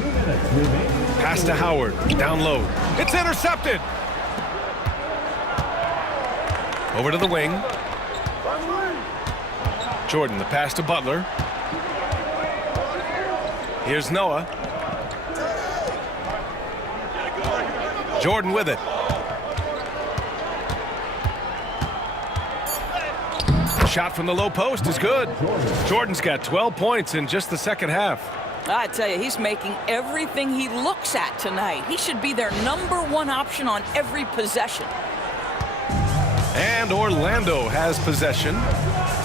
Pass to Howard. Down low. It's intercepted. Over to the wing. Jordan, the pass to Butler. Here's Noah. Jordan with it. Shot from the low post is good. Jordan's got 12 points in just the second half. I tell you, he's making everything he looks at tonight. He should be their #1 option on every possession. And Orlando has possession.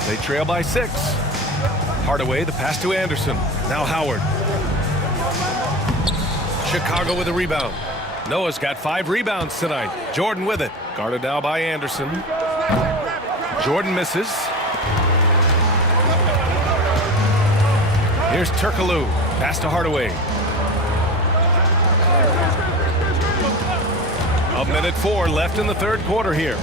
They trail by 6. Hardaway, the pass to Anderson. Now Howard. Chicago with a rebound. Noah's got 5 rebounds tonight. Jordan with it. Guarded now by Anderson. Jordan misses. Here's Turkoglu. Pass to Hardaway. 1:04 left in the third quarter here.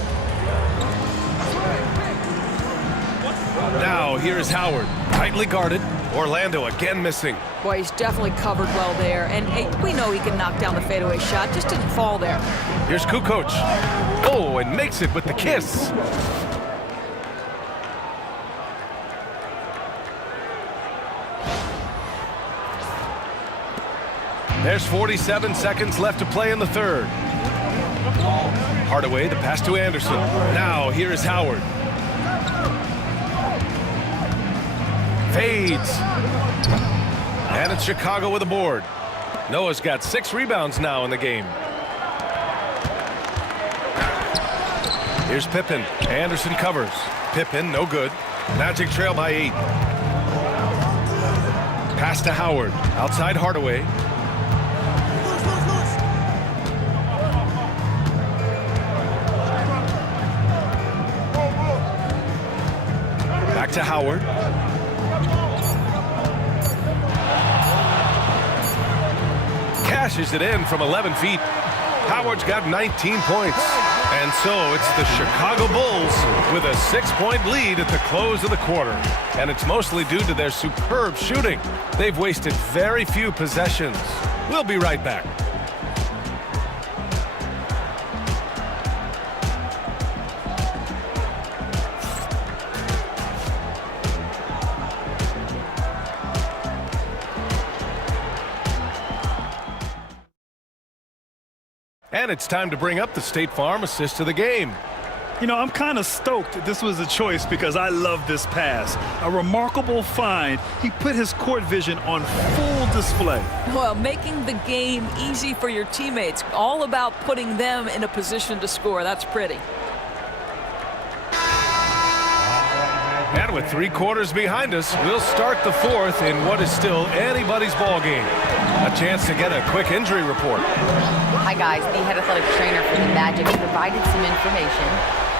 Now here's Howard. Tightly guarded. Orlando again missing. Boy, he's definitely covered well there. And hey, we know he can knock down the fadeaway shot. Just didn't fall there. Here's Kukoc. Oh, and makes it with the kiss. There's 47 seconds left to play in the third. Hardaway, the pass to Anderson. Now here is Howard. Fades. And it's Chicago with a board. Noah's got 6 rebounds now in the game. Here's Pippen. Anderson covers. Pippen, no good. Magic trail by 8. Pass to Howard. Outside Hardaway. Back to Howard. Cashes it in from 11 feet. Howard's got 19 points. And so it's the Chicago Bulls with a 6-point lead at the close of the quarter. And it's mostly due to their superb shooting. They've wasted very few possessions. We'll be right back. And it's time to bring up the State Farm assist of the game. You know, I'm kind of stoked this was a choice because I love this pass. A remarkable find. He put his court vision on full display. Well, making the game easy for your teammates. All about putting them in a position to score. That's pretty. And with 3 quarters behind us, we'll start the 4th in what is still anybody's ball game. A chance to get a quick injury report. Hi guys, the head athletic trainer for the Magic provided some information.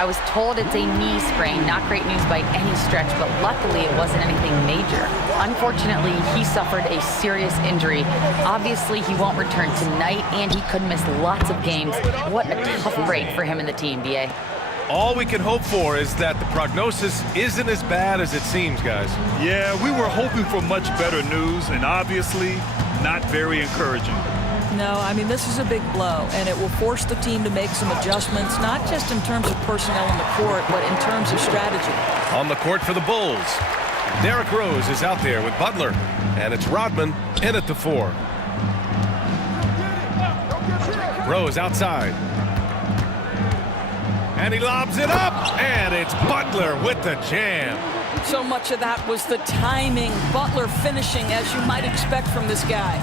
I was told it's a knee sprain, not great news by any stretch, but luckily it wasn't anything major. Unfortunately, he suffered a serious injury. Obviously, he won't return tonight, and he could miss lots of games. What a tough break for him and the team, BA. All we can hope for is that the prognosis isn't as bad as it seems, guys. Yeah, we were hoping for much better news, and obviously not very encouraging. No, I mean, this is a big blow, and it will force the team to make some adjustments, not just in terms of personnel on the court, but in terms of strategy. On the court for the Bulls, Derrick Rose is out there with Butler, and it's Rodman in at the 4. Rose outside. And he lobs it up, and it's Butler with the jam. So much of that was the timing. Butler finishing, as you might expect from this guy.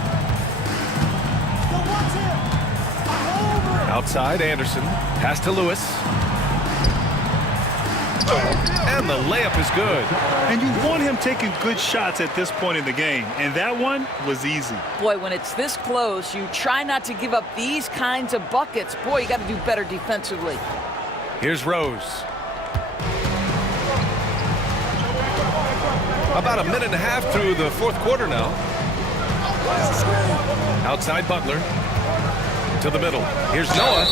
Outside, Anderson. Pass to Lewis. And the layup is good. And you want him taking good shots at this point in the game, and that one was easy. Boy, when it's this close, you try not to give up these kinds of buckets. Boy, you got to do better defensively. Here's Rose. About a minute and a half through the 4th quarter now. Outside Butler. To the middle. Here's Noah.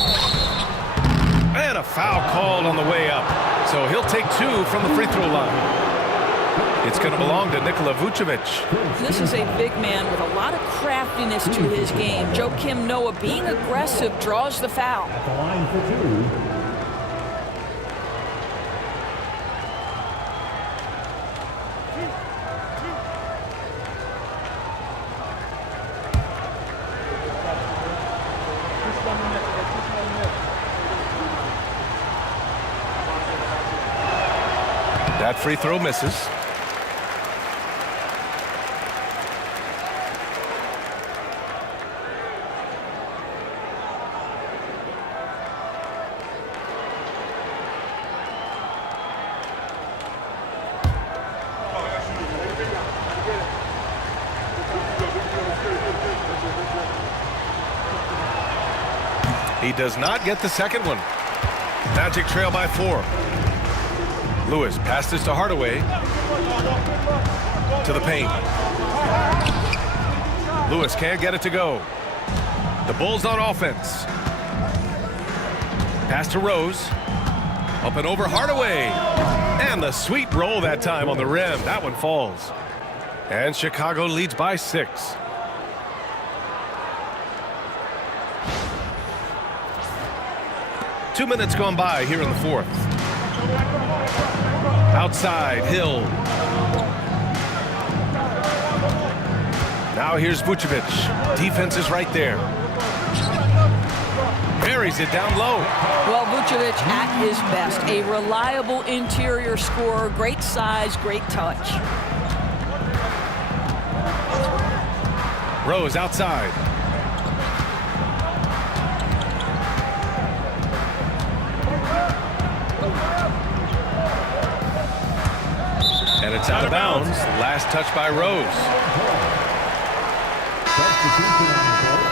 And a foul called on the way up. So he'll take 2 from the free throw line. It's going to belong to Nikola Vucevic. This is a big man with a lot of craftiness to his game. Joakim Noah being aggressive draws the foul. At the line for 2. That free throw misses. He does not get the second one. Magic trail by 4. Lewis passes to Hardaway. To the paint. Lewis can't get it to go. The Bulls on offense. Pass to Rose. Up and over Hardaway. And the sweet roll that time on the rim. That one falls. And Chicago leads by 6. Two minutes gone by here in the 4th. Outside, Hill. Now here's Vucevic. Defense is right there. Buries it down low. Well, Vucevic at his best. A reliable interior scorer. Great size, great touch. Rose outside. And it's out of bounds. Last touch by Rose. Substitution on the court.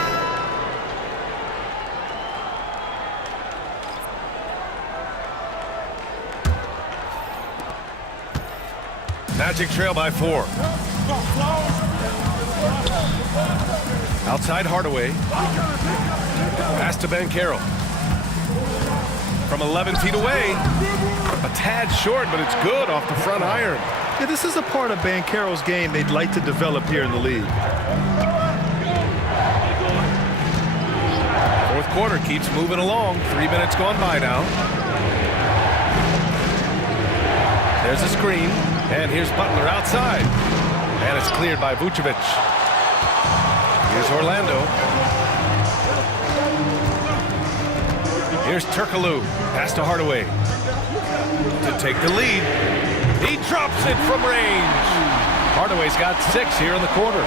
Magic trail by 4. Outside Hardaway. Pass to Banchero. From 11 feet away. A tad short, but it's good off the front iron. Yeah, this is a part of Banchero's game they'd like to develop here in the league. Fourth quarter keeps moving along. 3 minutes gone by now. There's a screen. And here's Butler outside. And it's cleared by Vucevic. Here's Orlando. Here's Turkoglu. Pass to Hardaway. To take the lead. He drops it from range. Hardaway's got 6 here in the quarter.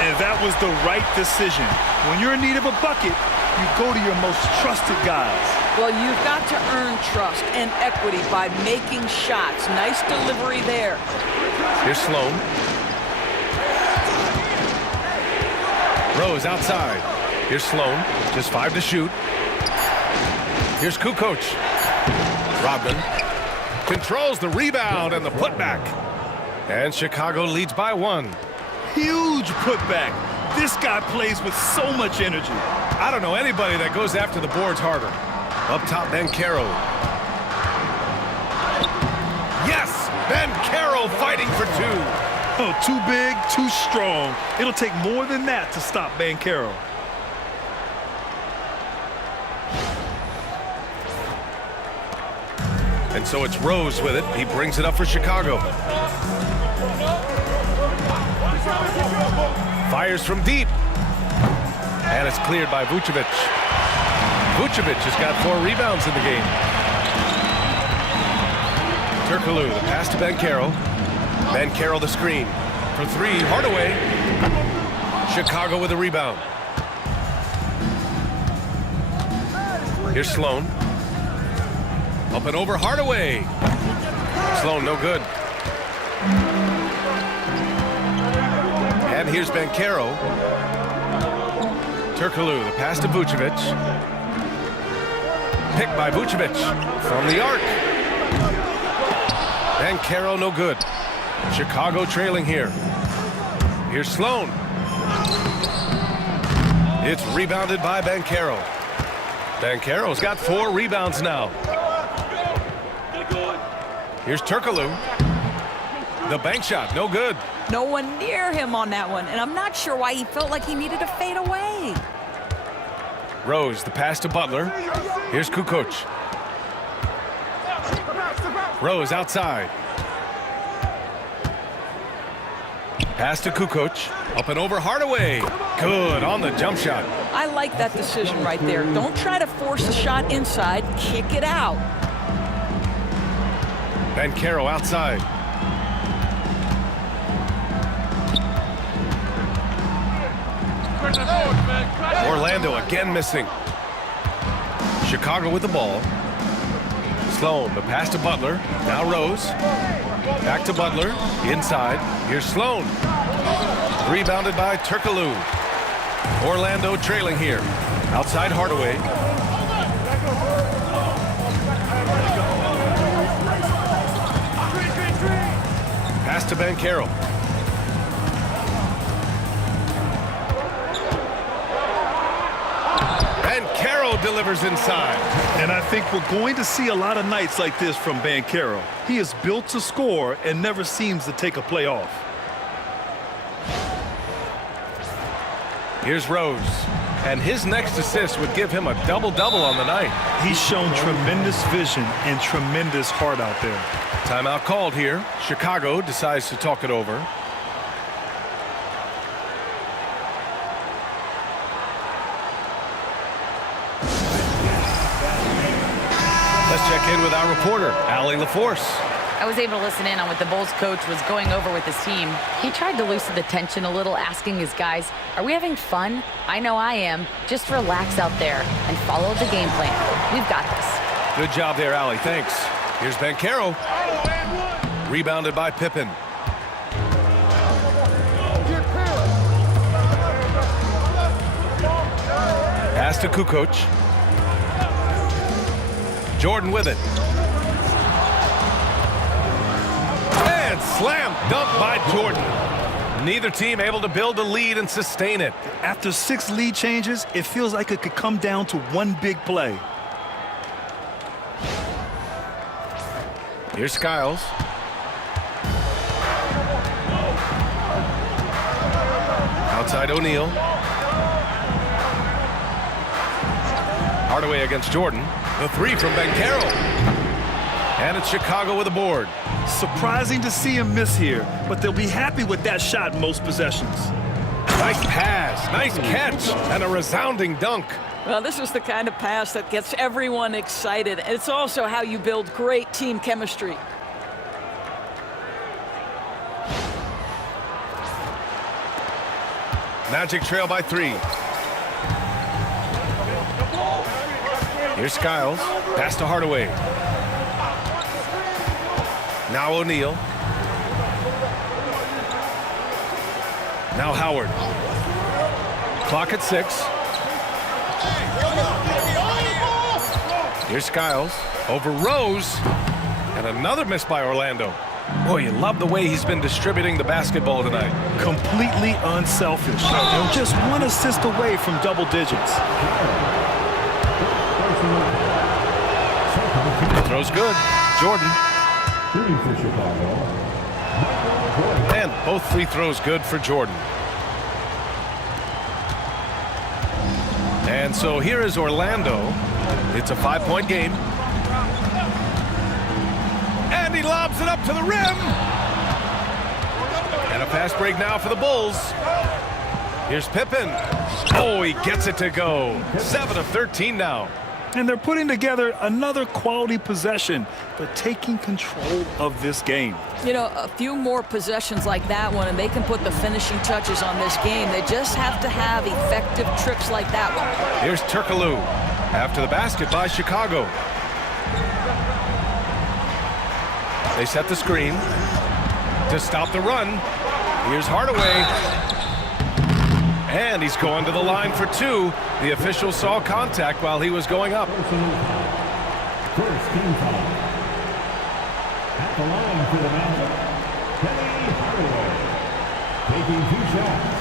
And that was the right decision. When you're in need of a bucket, you go to your most trusted guys. Well, you've got to earn trust and equity by making shots. Nice delivery there. Here's Sloan. Rose outside. Here's Sloan. Just 5 to shoot. Here's Kukoc. Rodman controls the rebound and the putback. And Chicago leads by 1. Huge putback. This guy plays with so much energy. I don't know anybody that goes after the boards harder. Up top, Banchero. Yes! Banchero fighting for 2. Oh, too big, too strong. It'll take more than that to stop Banchero. And so it's Rose with it. He brings it up for Chicago. Fires from deep. And it's cleared by Vucevic. Vucevic has got 4 rebounds in the game. Turkoglu, the pass to Banchero. Banchero the screen. For 3, Hardaway. Chicago with a rebound. Here's Sloan. Up and over Hardaway. Sloan, no good. And here's Banchero. Turkoglu, the pass to Vucevic. Picked by Vucevic from the arc. Banchero, no good. Chicago trailing here. Here's Sloan. It's rebounded by Banchero. Banchero's got 4 rebounds now. Here's Turkoglu. The bank shot, no good. No one near him on that one, and I'm not sure why he felt like he needed to fade away. Rose, the pass to Butler. Here's Kukoc. Rose outside. Pass to Kukoc. Up and over Hardaway. Good on the jump shot. I like that decision right there. Don't try to force a shot inside. Kick it out. Banchero outside. Orlando again missing. Chicago with the ball. Sloan, the pass to Butler. Now Rose. Back to Butler. Inside. Here's Sloan. Rebounded by Turkoglu. Orlando trailing here. Outside Hardaway. Pass to Banchero. Banchero delivers inside. And I think we're going to see a lot of nights like this from Banchero. He is built to score and never seems to take a play off. Here's Rose. And his next assist would give him a double-double on the night. He's shown tremendous vision and tremendous heart out there. Timeout called here. Chicago decides to talk it over. Let's check in with our reporter, Allie LaForce. I was able to listen in on what the Bulls coach was going over with his team. He tried to loosen the tension a little, asking his guys, are we having fun? I know I am. Just relax out there and follow the game plan. We've got this. Good job there, Allie. Thanks. Here's Banchero. Rebounded by Pippen. Pass to Kukoc. Jordan with it. And slam dunk by Jordan. Neither team able to build a lead and sustain it. After 6 lead changes, it feels like it could come down to one big play. Here's Skiles. Outside O'Neal. Hardaway against Jordan. The 3 from Banchero. And it's Chicago with a board. Surprising to see him miss here, but they'll be happy with that shot in most possessions. Nice pass, nice catch, and a resounding dunk. Well, this is the kind of pass that gets everyone excited. It's also how you build great team chemistry. Magic trail by 3. Here's Skiles. Pass to Hardaway. Now O'Neal. Now Howard. Clock at 6. Here's Skiles. Over Rose. And another miss by Orlando. Boy, you love the way he's been distributing the basketball tonight. Completely unselfish. Just 1 assist away from double digits. Throws good. Jordan. And both free throws good for Jordan. And so here is Orlando. It's a 5-point game. And he lobs it up to the rim. And a fast break now for the Bulls. Here's Pippen. Oh, he gets it to go. 7 of 13 now. And they're putting together another quality possession. They're taking control of this game. You know, a few more possessions like that one, and they can put the finishing touches on this game. They just have to have effective trips like that one. Here's Turkoglu. After the basket by Chicago. They set the screen to stop the run. Here's Hardaway. And he's going to the line for 2. The official saw contact while he was going up. First team foul. At the line for the Magic, Penny Hardaway, taking 2 shots.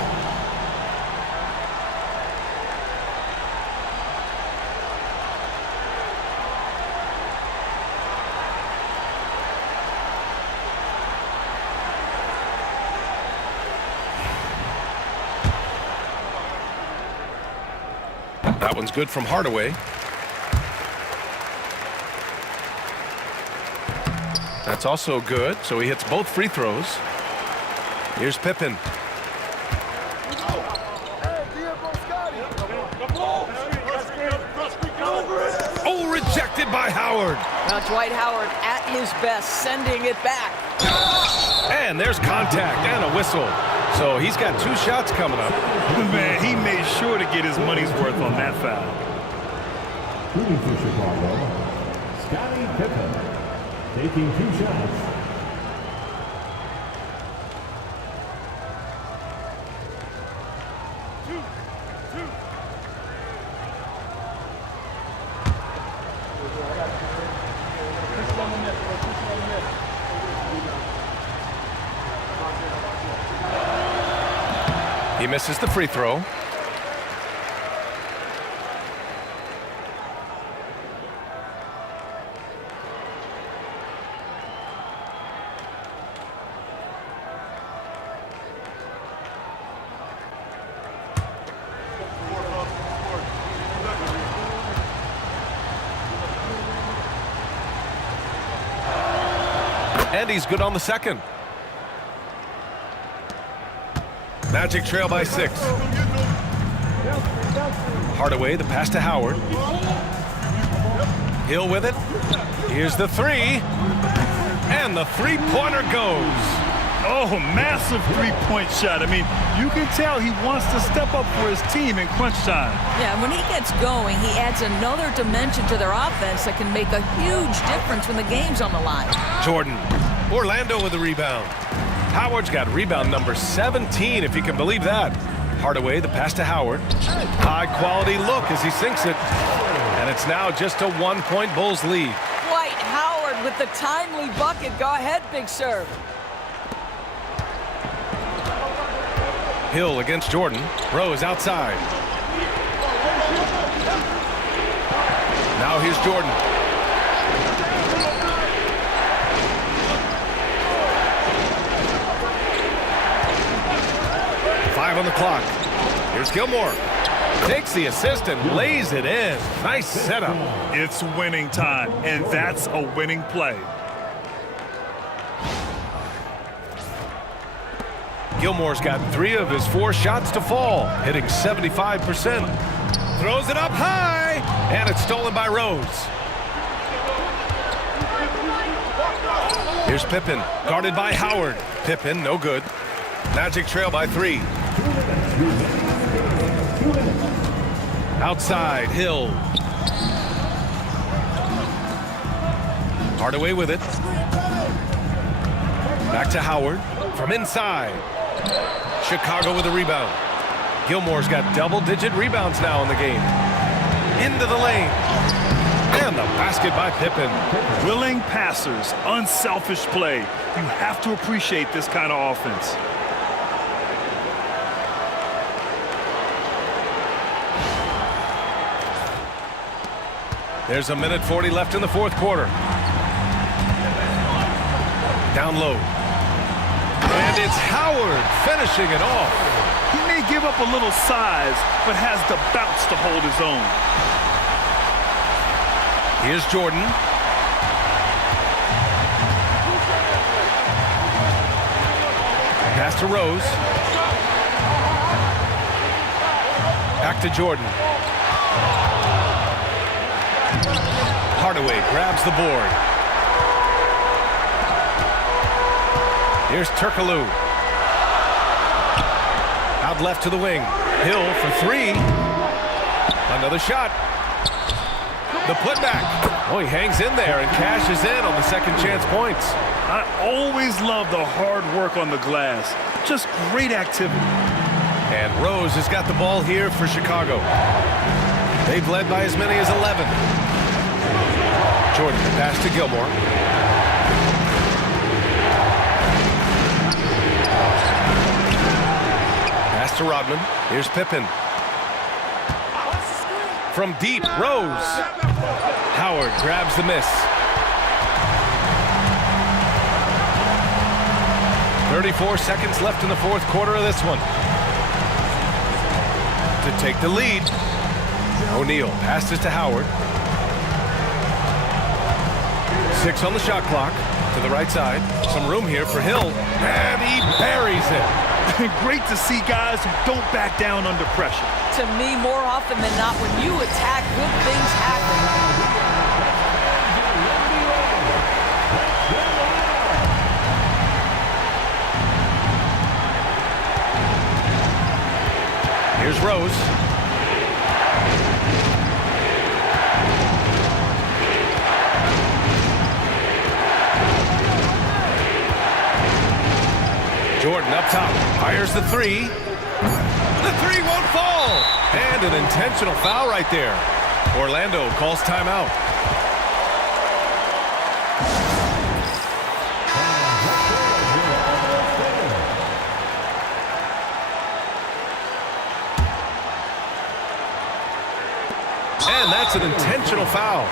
That one's good from Hardaway. That's also good, so he hits both free throws. Here's Pippen. Oh, rejected by Howard. Now Dwight Howard at his best, sending it back. And there's contact and a whistle. So he's got 2 shots coming up. Man, he made sure to get his money's worth on that foul. Shooting for Chicago, Scottie Pippen, taking 2 shots. He misses the free throw. And he's good on the second. Magic trail by 6. Hardaway, the pass to Howard. Hill with it. Here's the 3. And the three-pointer goes. Oh, massive three-point shot. I mean, you can tell he wants to step up for his team in crunch time. Yeah, when he gets going, he adds another dimension to their offense that can make a huge difference when the game's on the line. Jordan. Orlando with the rebound. Howard's got rebound number 17, if you can believe that. Hardaway, the pass to Howard. High-quality look as he sinks it. And it's now just a one-point Bulls lead. Dwight Howard with the timely bucket. Go ahead, big serve. Hill against Jordan. Rose outside. Now here's Jordan. Five on the clock. Here's Gilmore. Takes the assist and lays it in. Nice setup. It's winning time, and that's a winning play. Gilmore's got 3 of his 4 shots to fall, hitting 75%. Throws it up high, and it's stolen by Rose. Here's Pippen, guarded by Howard. Pippen, no good. Magic trail by 3. Outside, Hill. Hardaway with it. Back to Howard from inside. Chicago with a rebound. Gilmore's got double-digit rebounds now in the game. Into the lane. And the basket by Pippen. Willing passers, unselfish play. You have to appreciate this kind of offense. There's a minute 40 left in the fourth quarter. Down low. And it's Howard finishing it off. He may give up a little size, but has the bounce to hold his own. Here's Jordan. Pass to Rose. Back to Jordan. Hardaway grabs the board. Here's Turkoglu. Out left to the wing. Hill for 3. Another shot. The putback. Oh, he hangs in there and cashes in on the second chance points. I always love the hard work on the glass. Just great activity. And Rose has got the ball here for Chicago. They've led by as many as 11. Jordan, pass to Gilmore. Pass to Rodman. Here's Pippen. From deep, Rose. Howard grabs the miss. 34 seconds left in the fourth quarter of this one. To take the lead, O'Neal passes to Howard. 6 on the shot clock. To the right side. Some room here for Hill. And he buries it. Great to see guys who don't back down under pressure. To me, more often than not, when you attack, good things happen. Here's Rose. Jordan up top, fires the 3. The 3 won't fall! And an intentional foul right there. Orlando calls timeout. And that's an intentional foul.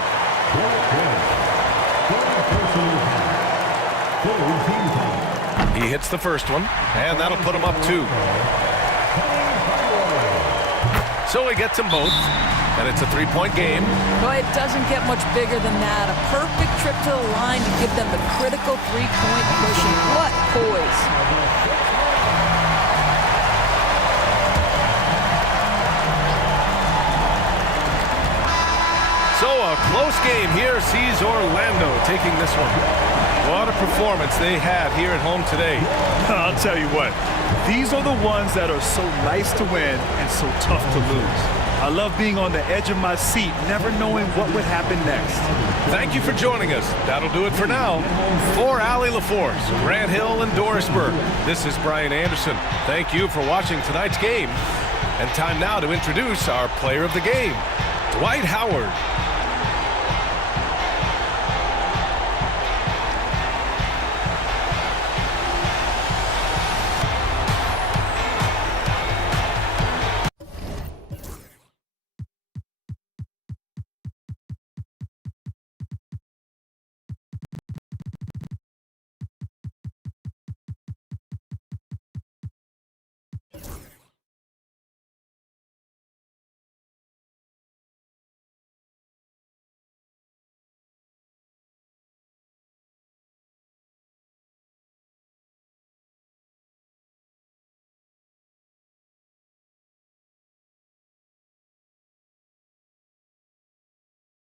He hits the first one, and that'll put him up 2. So he gets them both, and it's a 3-point game. Boy, it doesn't get much bigger than that. A perfect trip to the line to give them the critical 3-point push, and what poise. So a close game here sees Orlando taking this one. What a performance they had here at home today. I'll tell you what, these are the ones that are so nice to win and so tough to lose. I love being on the edge of my seat, never knowing what would happen next. Thank you for joining us. That'll do it for now. For Allie LaForce, Grant Hill, and Doris Burke, this is Brian Anderson. Thank you for watching tonight's game. And time now to introduce our player of the game, Dwight Howard.